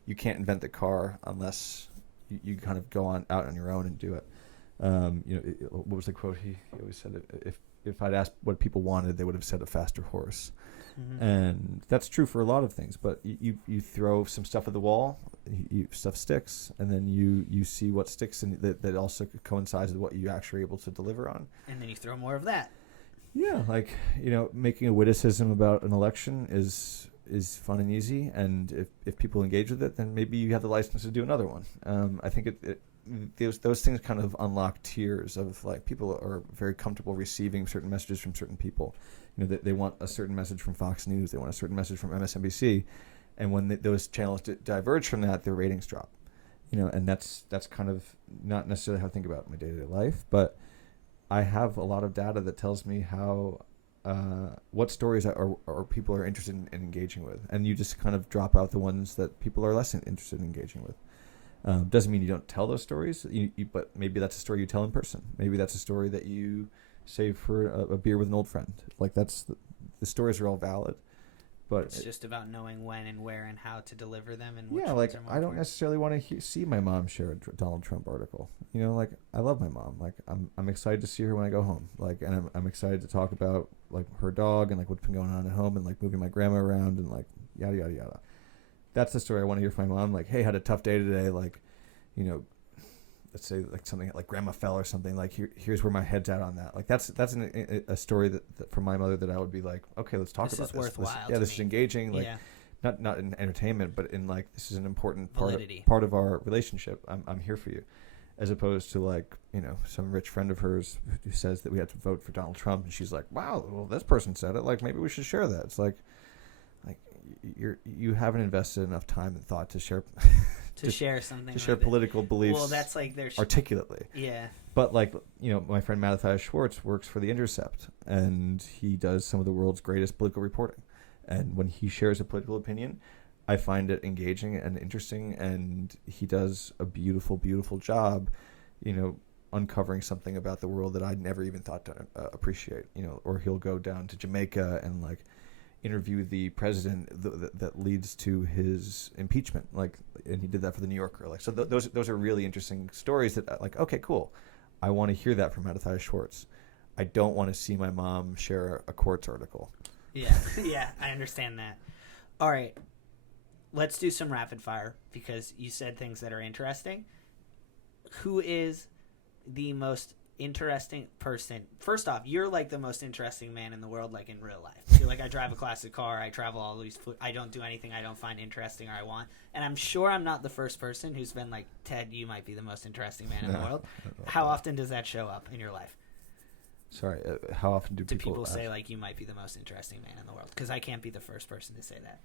invent the car unless you kind of go out on your own and do it. What was the quote? He always said, if I'd asked what people wanted, they would have said a faster horse. And that's true for a lot of things. But you throw some stuff at the wall, stuff sticks, and then you see what sticks, and that also coincides with what you actually are able to deliver on. And then you throw more of that. Yeah, like making a witticism about an election is fun and easy, and if people engage with it, then maybe you have the license to do another one. I think those things kind of unlock tiers of like people are very comfortable receiving certain messages from certain people. They want a certain message from Fox News, they want a certain message from MSNBC, and when those channels diverge from that, their ratings drop. And that's kind of not necessarily how I think about my day-to-day life, but I have a lot of data that tells me how what stories or people are interested in engaging with, and you just kind of drop out the ones that people are less interested in engaging with. Doesn't mean you don't tell those stories, but maybe that's a story you tell in person. Maybe that's a story that you save for a beer with an old friend. Like the stories are all valid, but it's just about knowing when and where and how to deliver them. And I don't necessarily want to see my mom share a Donald Trump article. Like I love my mom. Like I'm excited to see her when I go home. Like, and I'm excited to talk about like her dog and like what's been going on at home and like moving my grandma around and like yada yada yada. That's the story I want to hear from my mom. Like, hey, had a tough day today. Like, let's say like something like grandma fell or something. Like here's where my head's at on that. Like that's a story that from my mother that I would be like, okay, let's talk about this. This is worthwhile. This is engaging. Like not in entertainment, but in like this is an important part of our relationship. I'm here for you. as opposed to like, some rich friend of hers who says that we have to vote for Donald Trump, and she's like, wow, well, this person said it, like maybe we should share that. It's like you haven't invested enough time and thought to share to share something, to share political beliefs. Well, that's like their articulately. Yeah. But like, my friend Matthias Schwartz works for The Intercept, and he does some of the world's greatest political reporting. And when he shares a political opinion, I find it engaging and interesting, and he does a beautiful, beautiful job, uncovering something about the world that I'd never even thought to appreciate. Or he'll go down to Jamaica and like interview the president that leads to his impeachment, and he did that for the New Yorker. So those are really interesting stories that okay, cool. I want to hear that from Matthias Schwartz. I don't want to see my mom share a Quartz article. Yeah, yeah, I understand that. All right, let's do some rapid fire because you said things that are interesting. Who is the most interesting person? First off, you're like the most interesting man in the world, like in real life. You're like, I drive a classic car, I travel all these I don't do anything I don't find interesting or I want. And I'm sure I'm not the first person who's been like, Ted, you might be the most interesting man in the world. How often does that show up in your life? Sorry, how often do people say like you might be the most interesting man in the world? Because I can't be the first person to say that.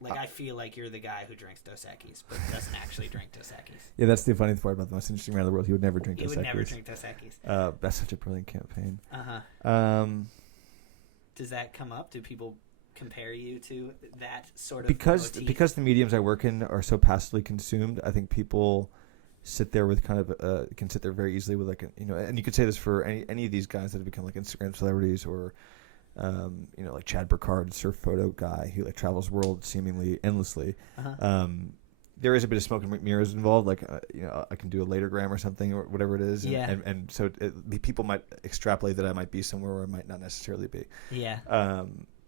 Like, I feel like you're the guy who drinks Dos Equis, but doesn't actually drink Dos Equis. Yeah, that's the funny part about the most interesting man in the world. He would never drink Dos Equis. He would never drink Dos Equis. That's such a brilliant campaign. Does that come up? Do people compare you to that sort of because the mediums I work in are so passively consumed? I think people sit there with kind of can sit there very easily with like and you could say this for any of these guys that have become like Instagram celebrities or. Like Chad Burkard, surf photo guy who like travels the world seemingly endlessly. There is a bit of smoke and mirrors involved. Like, I can do a latergram or something or whatever it is. And so people might extrapolate that I might be somewhere where I might not necessarily be. Yeah.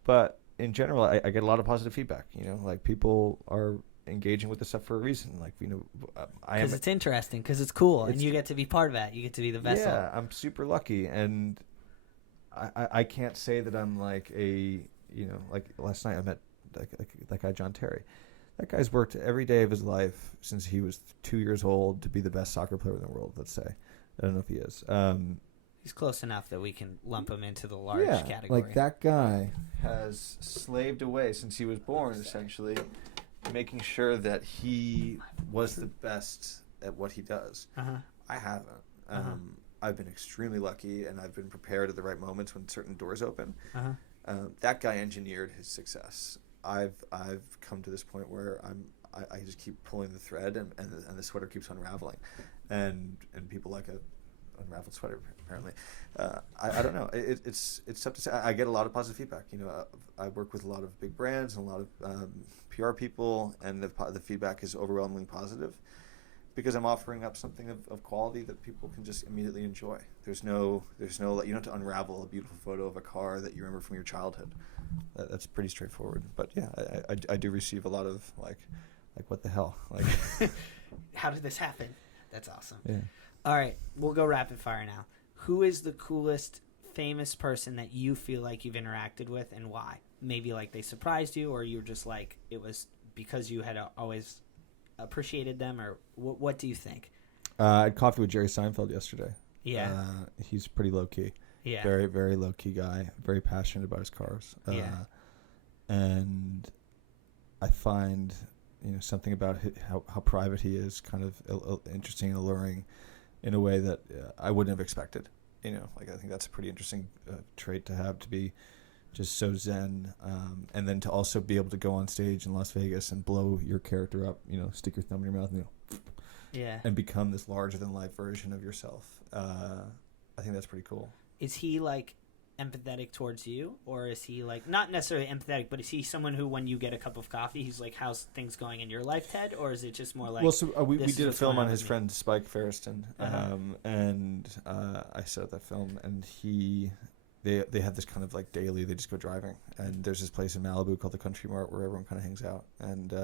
But in general, I get a lot of positive feedback. Like people are engaging with the stuff for a reason. Like, because it's interesting, because it's cool, and you get to be part of that. You get to be the vessel. Yeah, I'm super lucky, and I can't say that I'm like like last night I met that guy John Terry. That guy's worked every day of his life since he was 2 years old to be the best soccer player in the world, let's say. I don't know if he is. He's close enough that we can lump him into the large category. Like that guy has slaved away since he was born, essentially, making sure that he was the best at what he does. I haven't. I've been extremely lucky, and I've been prepared at the right moments when certain doors open. That guy engineered his success. I've come to this point where I just keep pulling the thread, and the sweater keeps unraveling, and people like a unraveled sweater apparently. I don't know. It's tough to say. I get a lot of positive feedback. I work with a lot of big brands and a lot of PR people, and the feedback is overwhelmingly positive. Because I'm offering up something of quality that people can just immediately enjoy. There's no you don't have to unravel a beautiful photo of a car that you remember from your childhood. That's pretty straightforward. But yeah, I do receive a lot of like what the hell? Like, how did this happen? That's awesome. Yeah. All right, we'll go rapid fire now. Who is the coolest famous person that you feel like you've interacted with, and why? Maybe like they surprised you, or you were just like it was because you had always appreciated them, or what do you think? I had coffee with Jerry Seinfeld yesterday. Yeah. He's pretty low key. Yeah. Very, very low key guy. Very passionate about his cars. And I find something about how private he is kind of interesting and alluring in a way that I wouldn't have expected. I think that's a pretty interesting trait to have, to be just so zen, and then to also be able to go on stage in Las Vegas and blow your character up, stick your thumb in your mouth, and become this larger than life version of yourself. I think that's pretty cool. Is he like empathetic towards you, or is he like not necessarily empathetic, but is he someone who, when you get a cup of coffee, he's like, "How's things going in your life, Ted?" Or is it just more like? Well, so we did a film on his friend Spike Ferriston, and I set up that film, and They have this kind of like daily, they just go driving, and there's this place in Malibu called the Country Mart where everyone kind of hangs out, and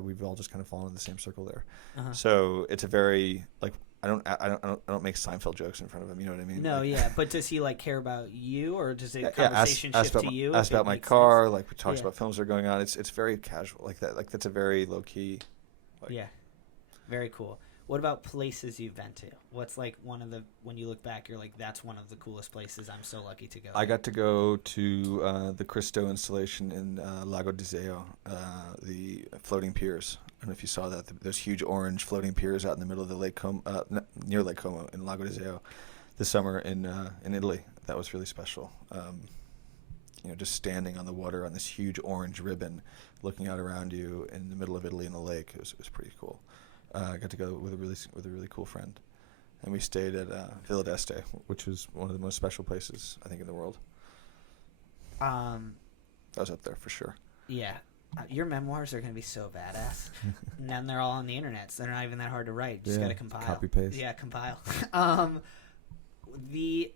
we've all just kind of fallen in the same circle there. So it's a very like I don't make Seinfeld jokes in front of him. You know what I mean? No, like, yeah, but does he like care about you, or does the conversation shift to you? Ask about my car, sense? Like we talk about films that are going on. It's very casual like that. Like that's a very low key. Yeah, very cool. What about places you've been to? What's like one of the, when you look back, you're like, that's one of the coolest places. I'm so lucky to go. I got to go to the Cristo installation in Lago di Seo, the floating piers. I don't know if you saw that. Those huge orange floating piers out in the middle of the Lake Como, near Lake Como in Lago di Seo this summer in Italy. That was really special. Just standing on the water on this huge orange ribbon, looking out around you in the middle of Italy in the lake. It was pretty cool. I got to go with a really cool friend, and we stayed at Villa d'Este, which was one of the most special places I think in the world. I was up there for sure. Yeah, your memoirs are gonna be so badass, and then they're all on the internet, so they're not even that hard to write. Just gotta compile, copy paste. Yeah, compile. The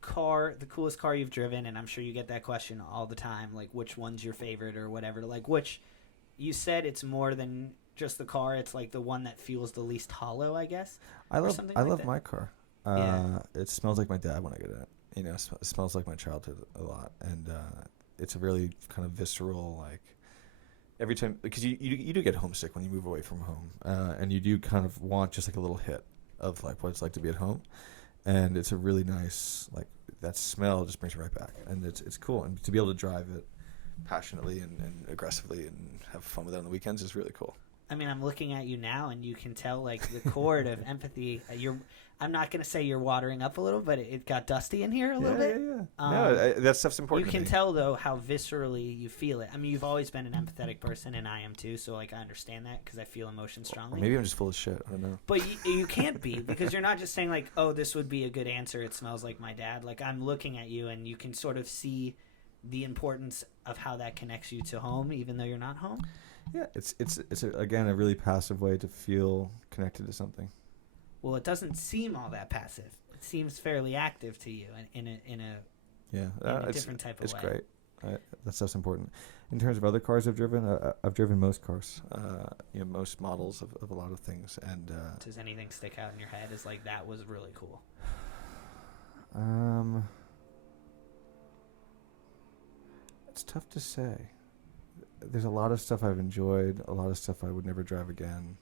coolest car you've driven, and I'm sure you get that question all the time, like which one's your favorite or whatever. Like which, you said it's more than just the car, it's like the one that feels the least hollow, I guess. I love my car. It smells like my dad when I get in it. It smells like my childhood a lot, and it's a really kind of visceral, like every time, because you do get homesick when you move away from home, and you do kind of want just like a little hit of like what it's like to be at home, and it's a really nice, like that smell just brings you right back, and it's cool, and to be able to drive it passionately and aggressively and have fun with it on the weekends is really cool. I mean, I'm looking at you now, and you can tell, like, the chord of empathy. I'm not going to say you're watering up a little, but it got dusty in here a little bit. Yeah. That stuff's important. You can tell, though, how viscerally you feel it. I mean, you've always been an empathetic person, and I am too, so, like, I understand that because I feel emotion strongly. Or maybe I'm just full of shit. I don't know. But you can't be, because you're not just saying, like, oh, this would be a good answer. It smells like my dad. Like, I'm looking at you, and you can sort of see the importance of how that connects you to home, even though you're not home. Yeah, it's again a really passive way to feel connected to something. Well, it doesn't seem all that passive. It seems fairly active to you in a different type of way. It's great. That stuff's important. In terms of other cars I've driven most cars. Most models of a lot of things. And does anything stick out in your head as like that was really cool? It's tough to say. There's a lot of stuff I've enjoyed, a lot of stuff I would never drive again.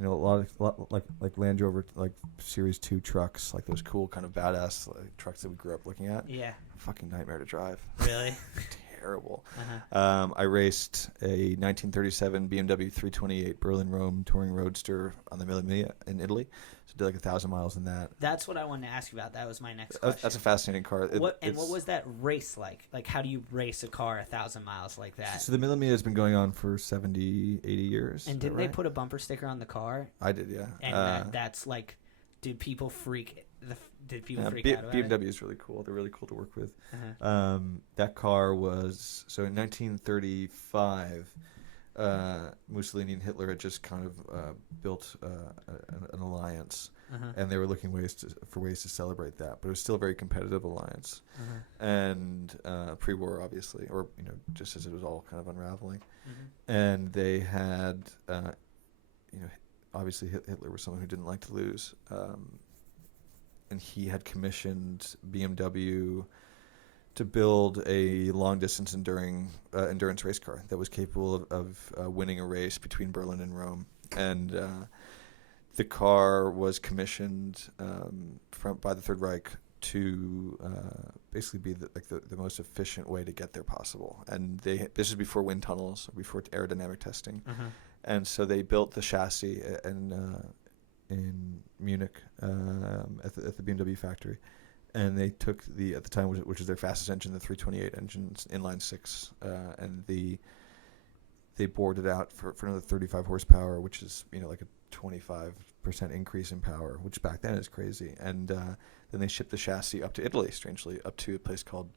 A lot like Land Rover, like Series 2 trucks, like those cool kind of badass like trucks that we grew up looking at. Yeah. Fucking nightmare to drive. Really? Terrible. Uh-huh. I raced a 1937 BMW 328 Berlin-Rome touring roadster on the Mille Miglia in Italy. So did like 1,000 miles in that. That's what I wanted to ask you about. That was my next question. That's a fascinating car. What was that race like? Like, how do you race a car 1,000 miles like that? So the Mille Miglia has been going on for 70, 80 years. And didn't they put a bumper sticker on the car? I did, yeah. And that's like, did people freak out about it? BMW is really cool. They're really cool to work with. Uh-huh. That car was, so in 1935, Mussolini and Hitler had just kind of built an alliance, uh-huh. and they were looking for ways to celebrate that. But it was still a very competitive alliance, uh-huh. and pre-war, obviously, or just as it was all kind of unraveling. Mm-hmm. And they had, obviously Hitler was someone who didn't like to lose, and he had commissioned BMW to build a long-distance endurance race car that was capable of winning a race between Berlin and Rome. And the car was commissioned by the Third Reich to basically be the most efficient way to get there possible. And this is before wind tunnels, before aerodynamic testing. Uh-huh. And so they built the chassis in Munich at the BMW factory. And they took at the time, which is their fastest engine, the 328 engine, inline six, and they bored it out for another 35 horsepower, which is like a 25% increase in power, which back then is crazy. And then they shipped the chassis up to Italy, strangely, up to a place called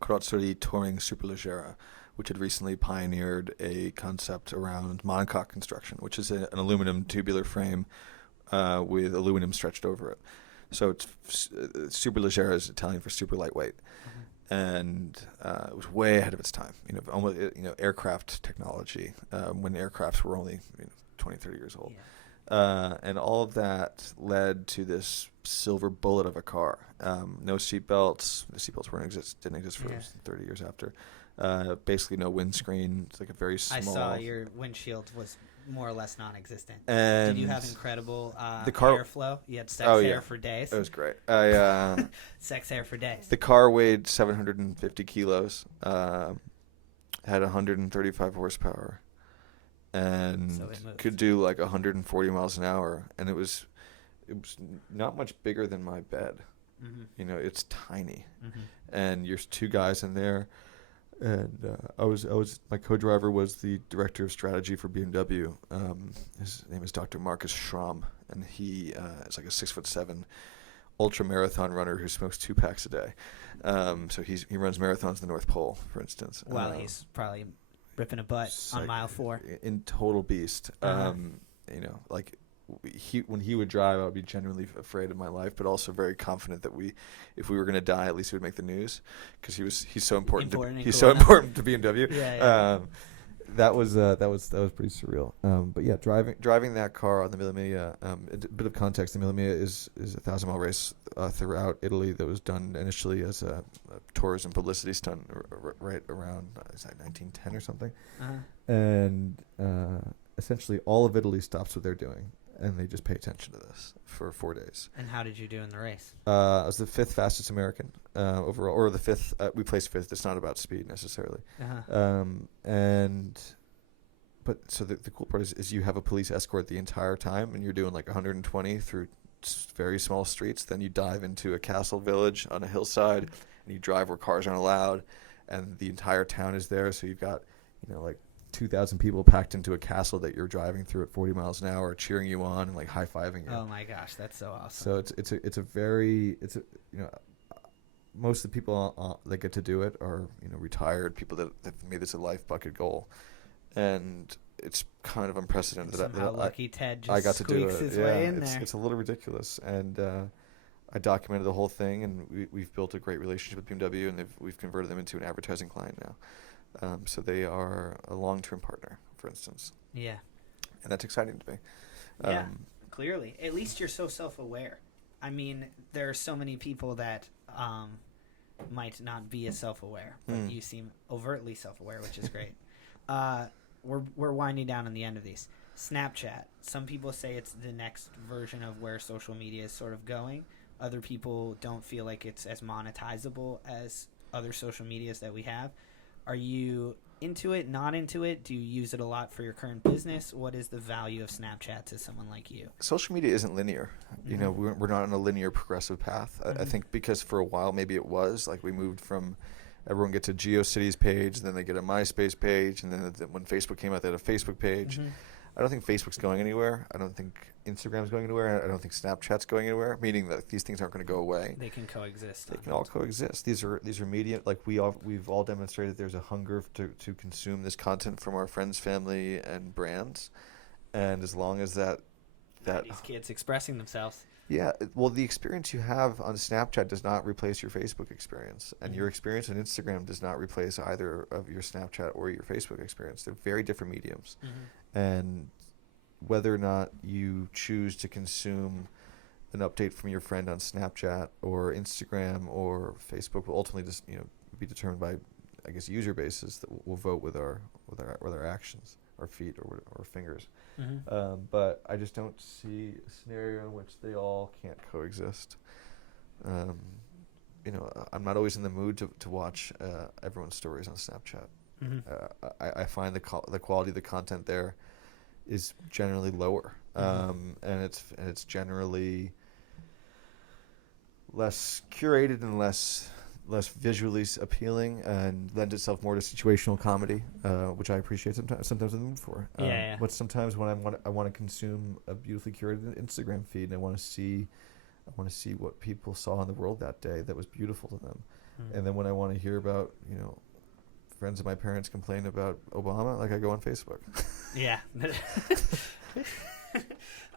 Carrozzeria Touring Superleggera, which had recently pioneered a concept around monocoque construction, which is an aluminum tubular frame with aluminum stretched over it. So it's Superleggera is Italian for super lightweight, Mm-hmm. and it was way ahead of its time. Almost aircraft technology when aircrafts were only 20, 30 years old, and all of that led to this silver bullet of a car. No seatbelts. The seatbelts didn't exist for 30 years after. Basically no windscreen. It's like a very small. I saw your windshield was more or less non-existent. And did you have incredible the car airflow? You had sex hair for days. It was great. Sex hair for days. The car weighed 750 kilos, had 135 horsepower, and could do like 140 miles an hour. And it was not much bigger than my bed. Mm-hmm. You know, it's tiny, and there's two guys in there. And I was my co-driver was the director of strategy for BMW. His name is Dr. Marcus Schramm, and he is like a 6'7" ultra marathon runner who smokes 2 packs a day. So he runs marathons in the North Pole, for instance. Well, he's probably ripping a butt on mile 4. In total beast. You know, like when he would drive, I would be genuinely afraid of my life, but also very confident that if we were going to die, at least he would make the news because he's so important. He's so important to BMW. Yeah. That was pretty surreal. But yeah, driving that car on the Mille Miglia. A bit of context: the Mille Miglia is a 1,000-mile race throughout Italy that was done initially as a tourism publicity stunt right around 1910 or something, and essentially all of Italy stops what they're doing. And they just pay attention to this for 4 days. And how did you do in the race? I was the 5th fastest American overall, or the 5th. We placed 5th. It's not about speed necessarily. But so the cool part is you have a police escort the entire time, and you're doing like 120 through very small streets. Then you dive into a castle village on a hillside, and you drive where cars aren't allowed, and the entire town is there. So you've got, like 2,000 people packed into a castle that you're driving through at 40 miles an hour, cheering you on and like high-fiving you. Oh my gosh, that's so awesome. So most of the people that get to do it are retired people that have made this a life bucket goal, and it's kind of unprecedented. Somehow lucky Ted just I got to do it. His way in there. It's a little ridiculous, and I documented the whole thing, and we've built a great relationship with BMW, and we've converted them into an advertising client now. So they are a long-term partner, for instance. Yeah. And that's exciting to me. Yeah, clearly. At least you're so self-aware. I mean, there are so many people that might not be as self-aware, but you seem overtly self-aware, which is great. We're winding down on the end of these. Snapchat. Some people say it's the next version of where social media is sort of going. Other people don't feel like it's as monetizable as other social medias that we have. Are you into it, not into it? Do you use it a lot for your current business? What is the value of Snapchat to someone like you? Social media isn't linear. We're not on a linear progressive path. I think because for a while maybe it was. Like we moved from everyone gets a GeoCities page, then they get a MySpace page, and then when Facebook came out, they had a Facebook page. I don't think Facebook's going anywhere. I don't think Instagram's going anywhere. I don't think Snapchat's going anywhere, meaning that these things aren't going to go away. They can coexist. They can all coexist. These are media. Like we've all demonstrated there's a hunger to consume this content from our friends, family, and brands. And as long as that these kids expressing themselves. Yeah, well, the experience you have on Snapchat does not replace your Facebook experience, and your experience on Instagram does not replace either of your Snapchat or your Facebook experience. They're very different mediums, and whether or not you choose to consume an update from your friend on Snapchat or Instagram or Facebook will ultimately just be determined by, I guess, user bases that will vote with our actions, our feet or fingers. But I just don't see a scenario in which they all can't coexist. I'm not always in the mood to watch everyone's stories on Snapchat. I find the quality of the content there is generally lower, and it's generally less curated and less visually appealing, and lends itself more to situational comedy, which I appreciate sometimes in the mood for. But sometimes when I want to consume a beautifully curated Instagram feed, and I want to see what people saw in the world that day that was beautiful to them, and then when I want to hear about friends of my parents complain about Obama, like I go on Facebook. Yeah.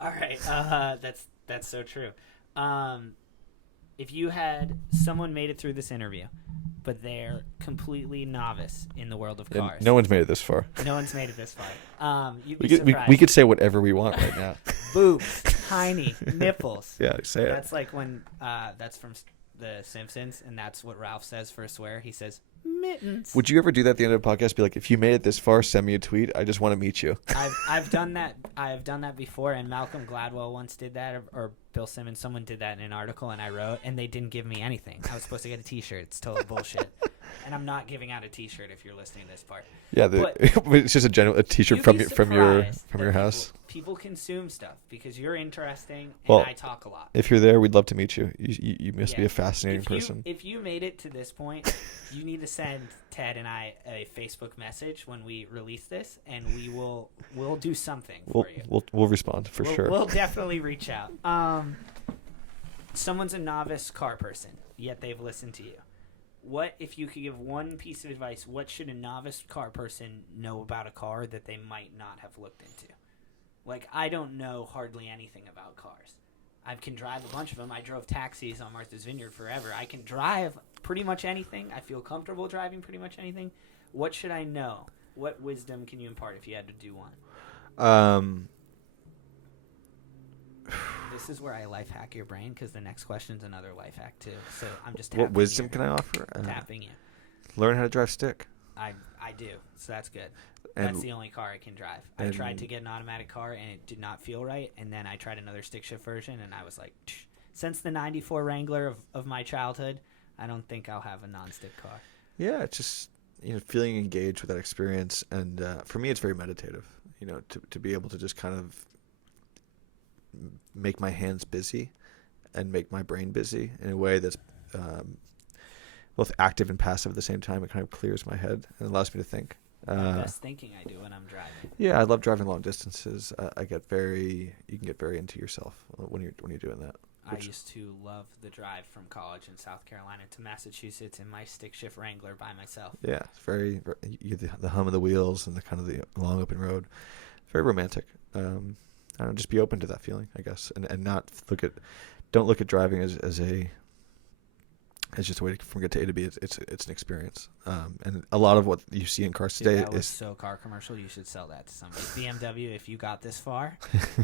All right. That's so true. If you had someone made it through this interview, but they're completely novice in the world of cars. No one's made it this far. No one's made it this far. You'd be surprised. We could say whatever we want right now. Boobs, tiny, nipples. Yeah, say it. That's like when that's from The Simpsons, and that's what Ralph says for a swear. He says mittens. Would you ever do that at the end of a podcast? Be like, if you made it this far, send me a tweet. I just want to meet you. I've done that. I've done that before, and Malcolm Gladwell once did that, or Bill Simmons. Someone did that in an article, and I wrote, and they didn't give me anything. I was supposed to get a T-shirt. It's total bullshit. And I'm not giving out a T-shirt if you're listening to this part. Yeah, it's just a T-shirt from your house. People consume stuff because you're interesting and Well, I talk a lot. If you're there, we'd love to meet you. You must be a fascinating person. If you made it to this point, you need to send Ted and I a Facebook message when we release this, and we'll do something for you. We'll respond for sure. We'll definitely reach out. Someone's a novice car person, yet they've listened to you. What, if you could give one piece of advice, what should a novice car person know about a car that they might not have looked into? Like, I don't know hardly anything about cars. I can drive a bunch of them. I drove taxis on Martha's Vineyard forever. I can drive pretty much anything. I feel comfortable driving pretty much anything. What should I know? What wisdom can you impart if you had to do one? This is where I life hack your brain, because the next question's another life hack too. So I'm just tapping. What wisdom can I offer? Tapping you. Learn how to drive stick. I do, so that's good. And that's the only car I can drive. I tried to get an automatic car, and it did not feel right. And then I tried another stick shift version, and I was like, since the 94 Wrangler of my childhood, I don't think I'll have a non-stick car. Yeah, it's just feeling engaged with that experience. And for me, it's very meditative, to be able to just kind of make my hands busy and make my brain busy in a way that's both active and passive at the same time. It kind of clears my head and allows me to think. The best thinking I do when I'm driving. Yeah, I love driving long distances. You can get very into yourself when you're doing that. I used to love the drive from college in South Carolina to Massachusetts in my stick shift Wrangler by myself. Yeah, it's very the hum of the wheels and the kind of the long open road. Very romantic. I don't know, just be open to that feeling, I guess, and not don't look at driving as just a way from get to A to B. It's an experience, and a lot of what you see in cars today that was is so car commercial. You should sell that to somebody. BMW, if you got this far,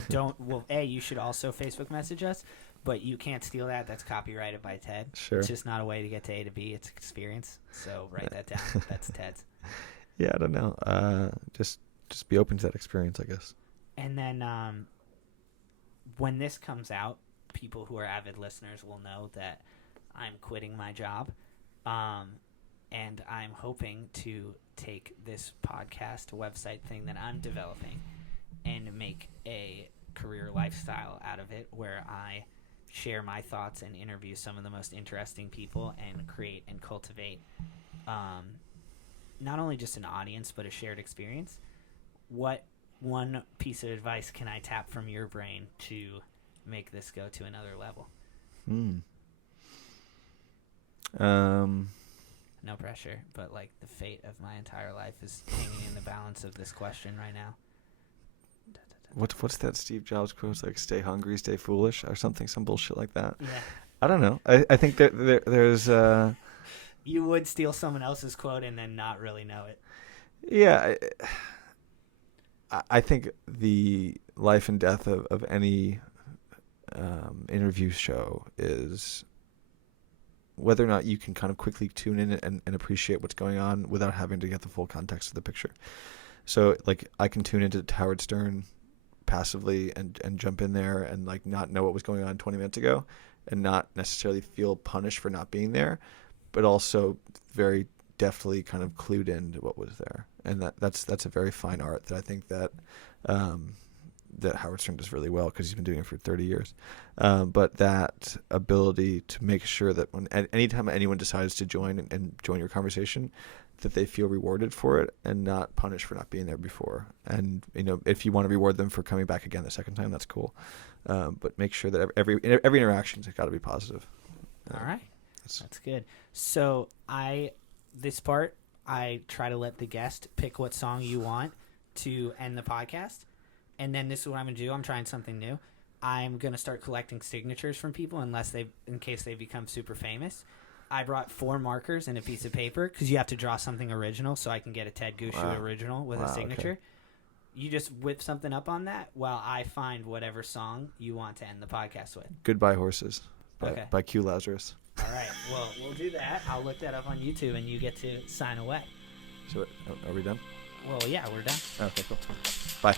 you should also Facebook message us, but you can't steal that. That's copyrighted by Ted. Sure. It's just not a way to get to A to B. It's experience. So write that down. That's Ted's. Yeah, I don't know. Just be open to that experience, I guess. And then when this comes out, people who are avid listeners will know that I'm quitting my job, and I'm hoping to take this podcast website thing that I'm developing and make a career lifestyle out of it, where I share my thoughts and interview some of the most interesting people and create and cultivate not only just an audience but a shared experience. What one piece of advice can I tap from your brain to make this go to another level? No pressure, but like the fate of my entire life is hanging in the balance of this question right now. What's that Steve Jobs quote? It's like, stay hungry, stay foolish, or something, some bullshit like that. Yeah. I don't know. I think that there's you would steal someone else's quote and then not really know it. Yeah. I think the life and death of any interview show is whether or not you can kind of quickly tune in and appreciate what's going on without having to get the full context of the picture. So, like, I can tune into Howard Stern passively and jump in there and, like, not know what was going on 20 minutes ago and not necessarily feel punished for not being there, but also very deftly kind of clued into what was there. And that's a very fine art that I think that that Howard Stern does really well, because he's been doing it for 30 years. But that ability to make sure that anytime anyone decides to join and join your conversation, that they feel rewarded for it and not punished for not being there before. And, if you want to reward them for coming back again the second time, that's cool. But make sure that every interaction's got to be positive. All right. That's good. So this part, I try to let the guest pick what song you want to end the podcast. And then this is what I'm going to do. I'm trying something new. I'm going to start collecting signatures from people in case they become super famous. I brought 4 markers and a piece of paper because you have to draw something original, so I can get a Ted Gushue original with a signature. Okay. You just whip something up on that while I find whatever song you want to end the podcast with. Goodbye Horses by Q Lazarus. All right. Well, we'll do that. I'll look that up on YouTube, and you get to sign away. So, are we done? Well, yeah, we're done. Okay, cool. Bye.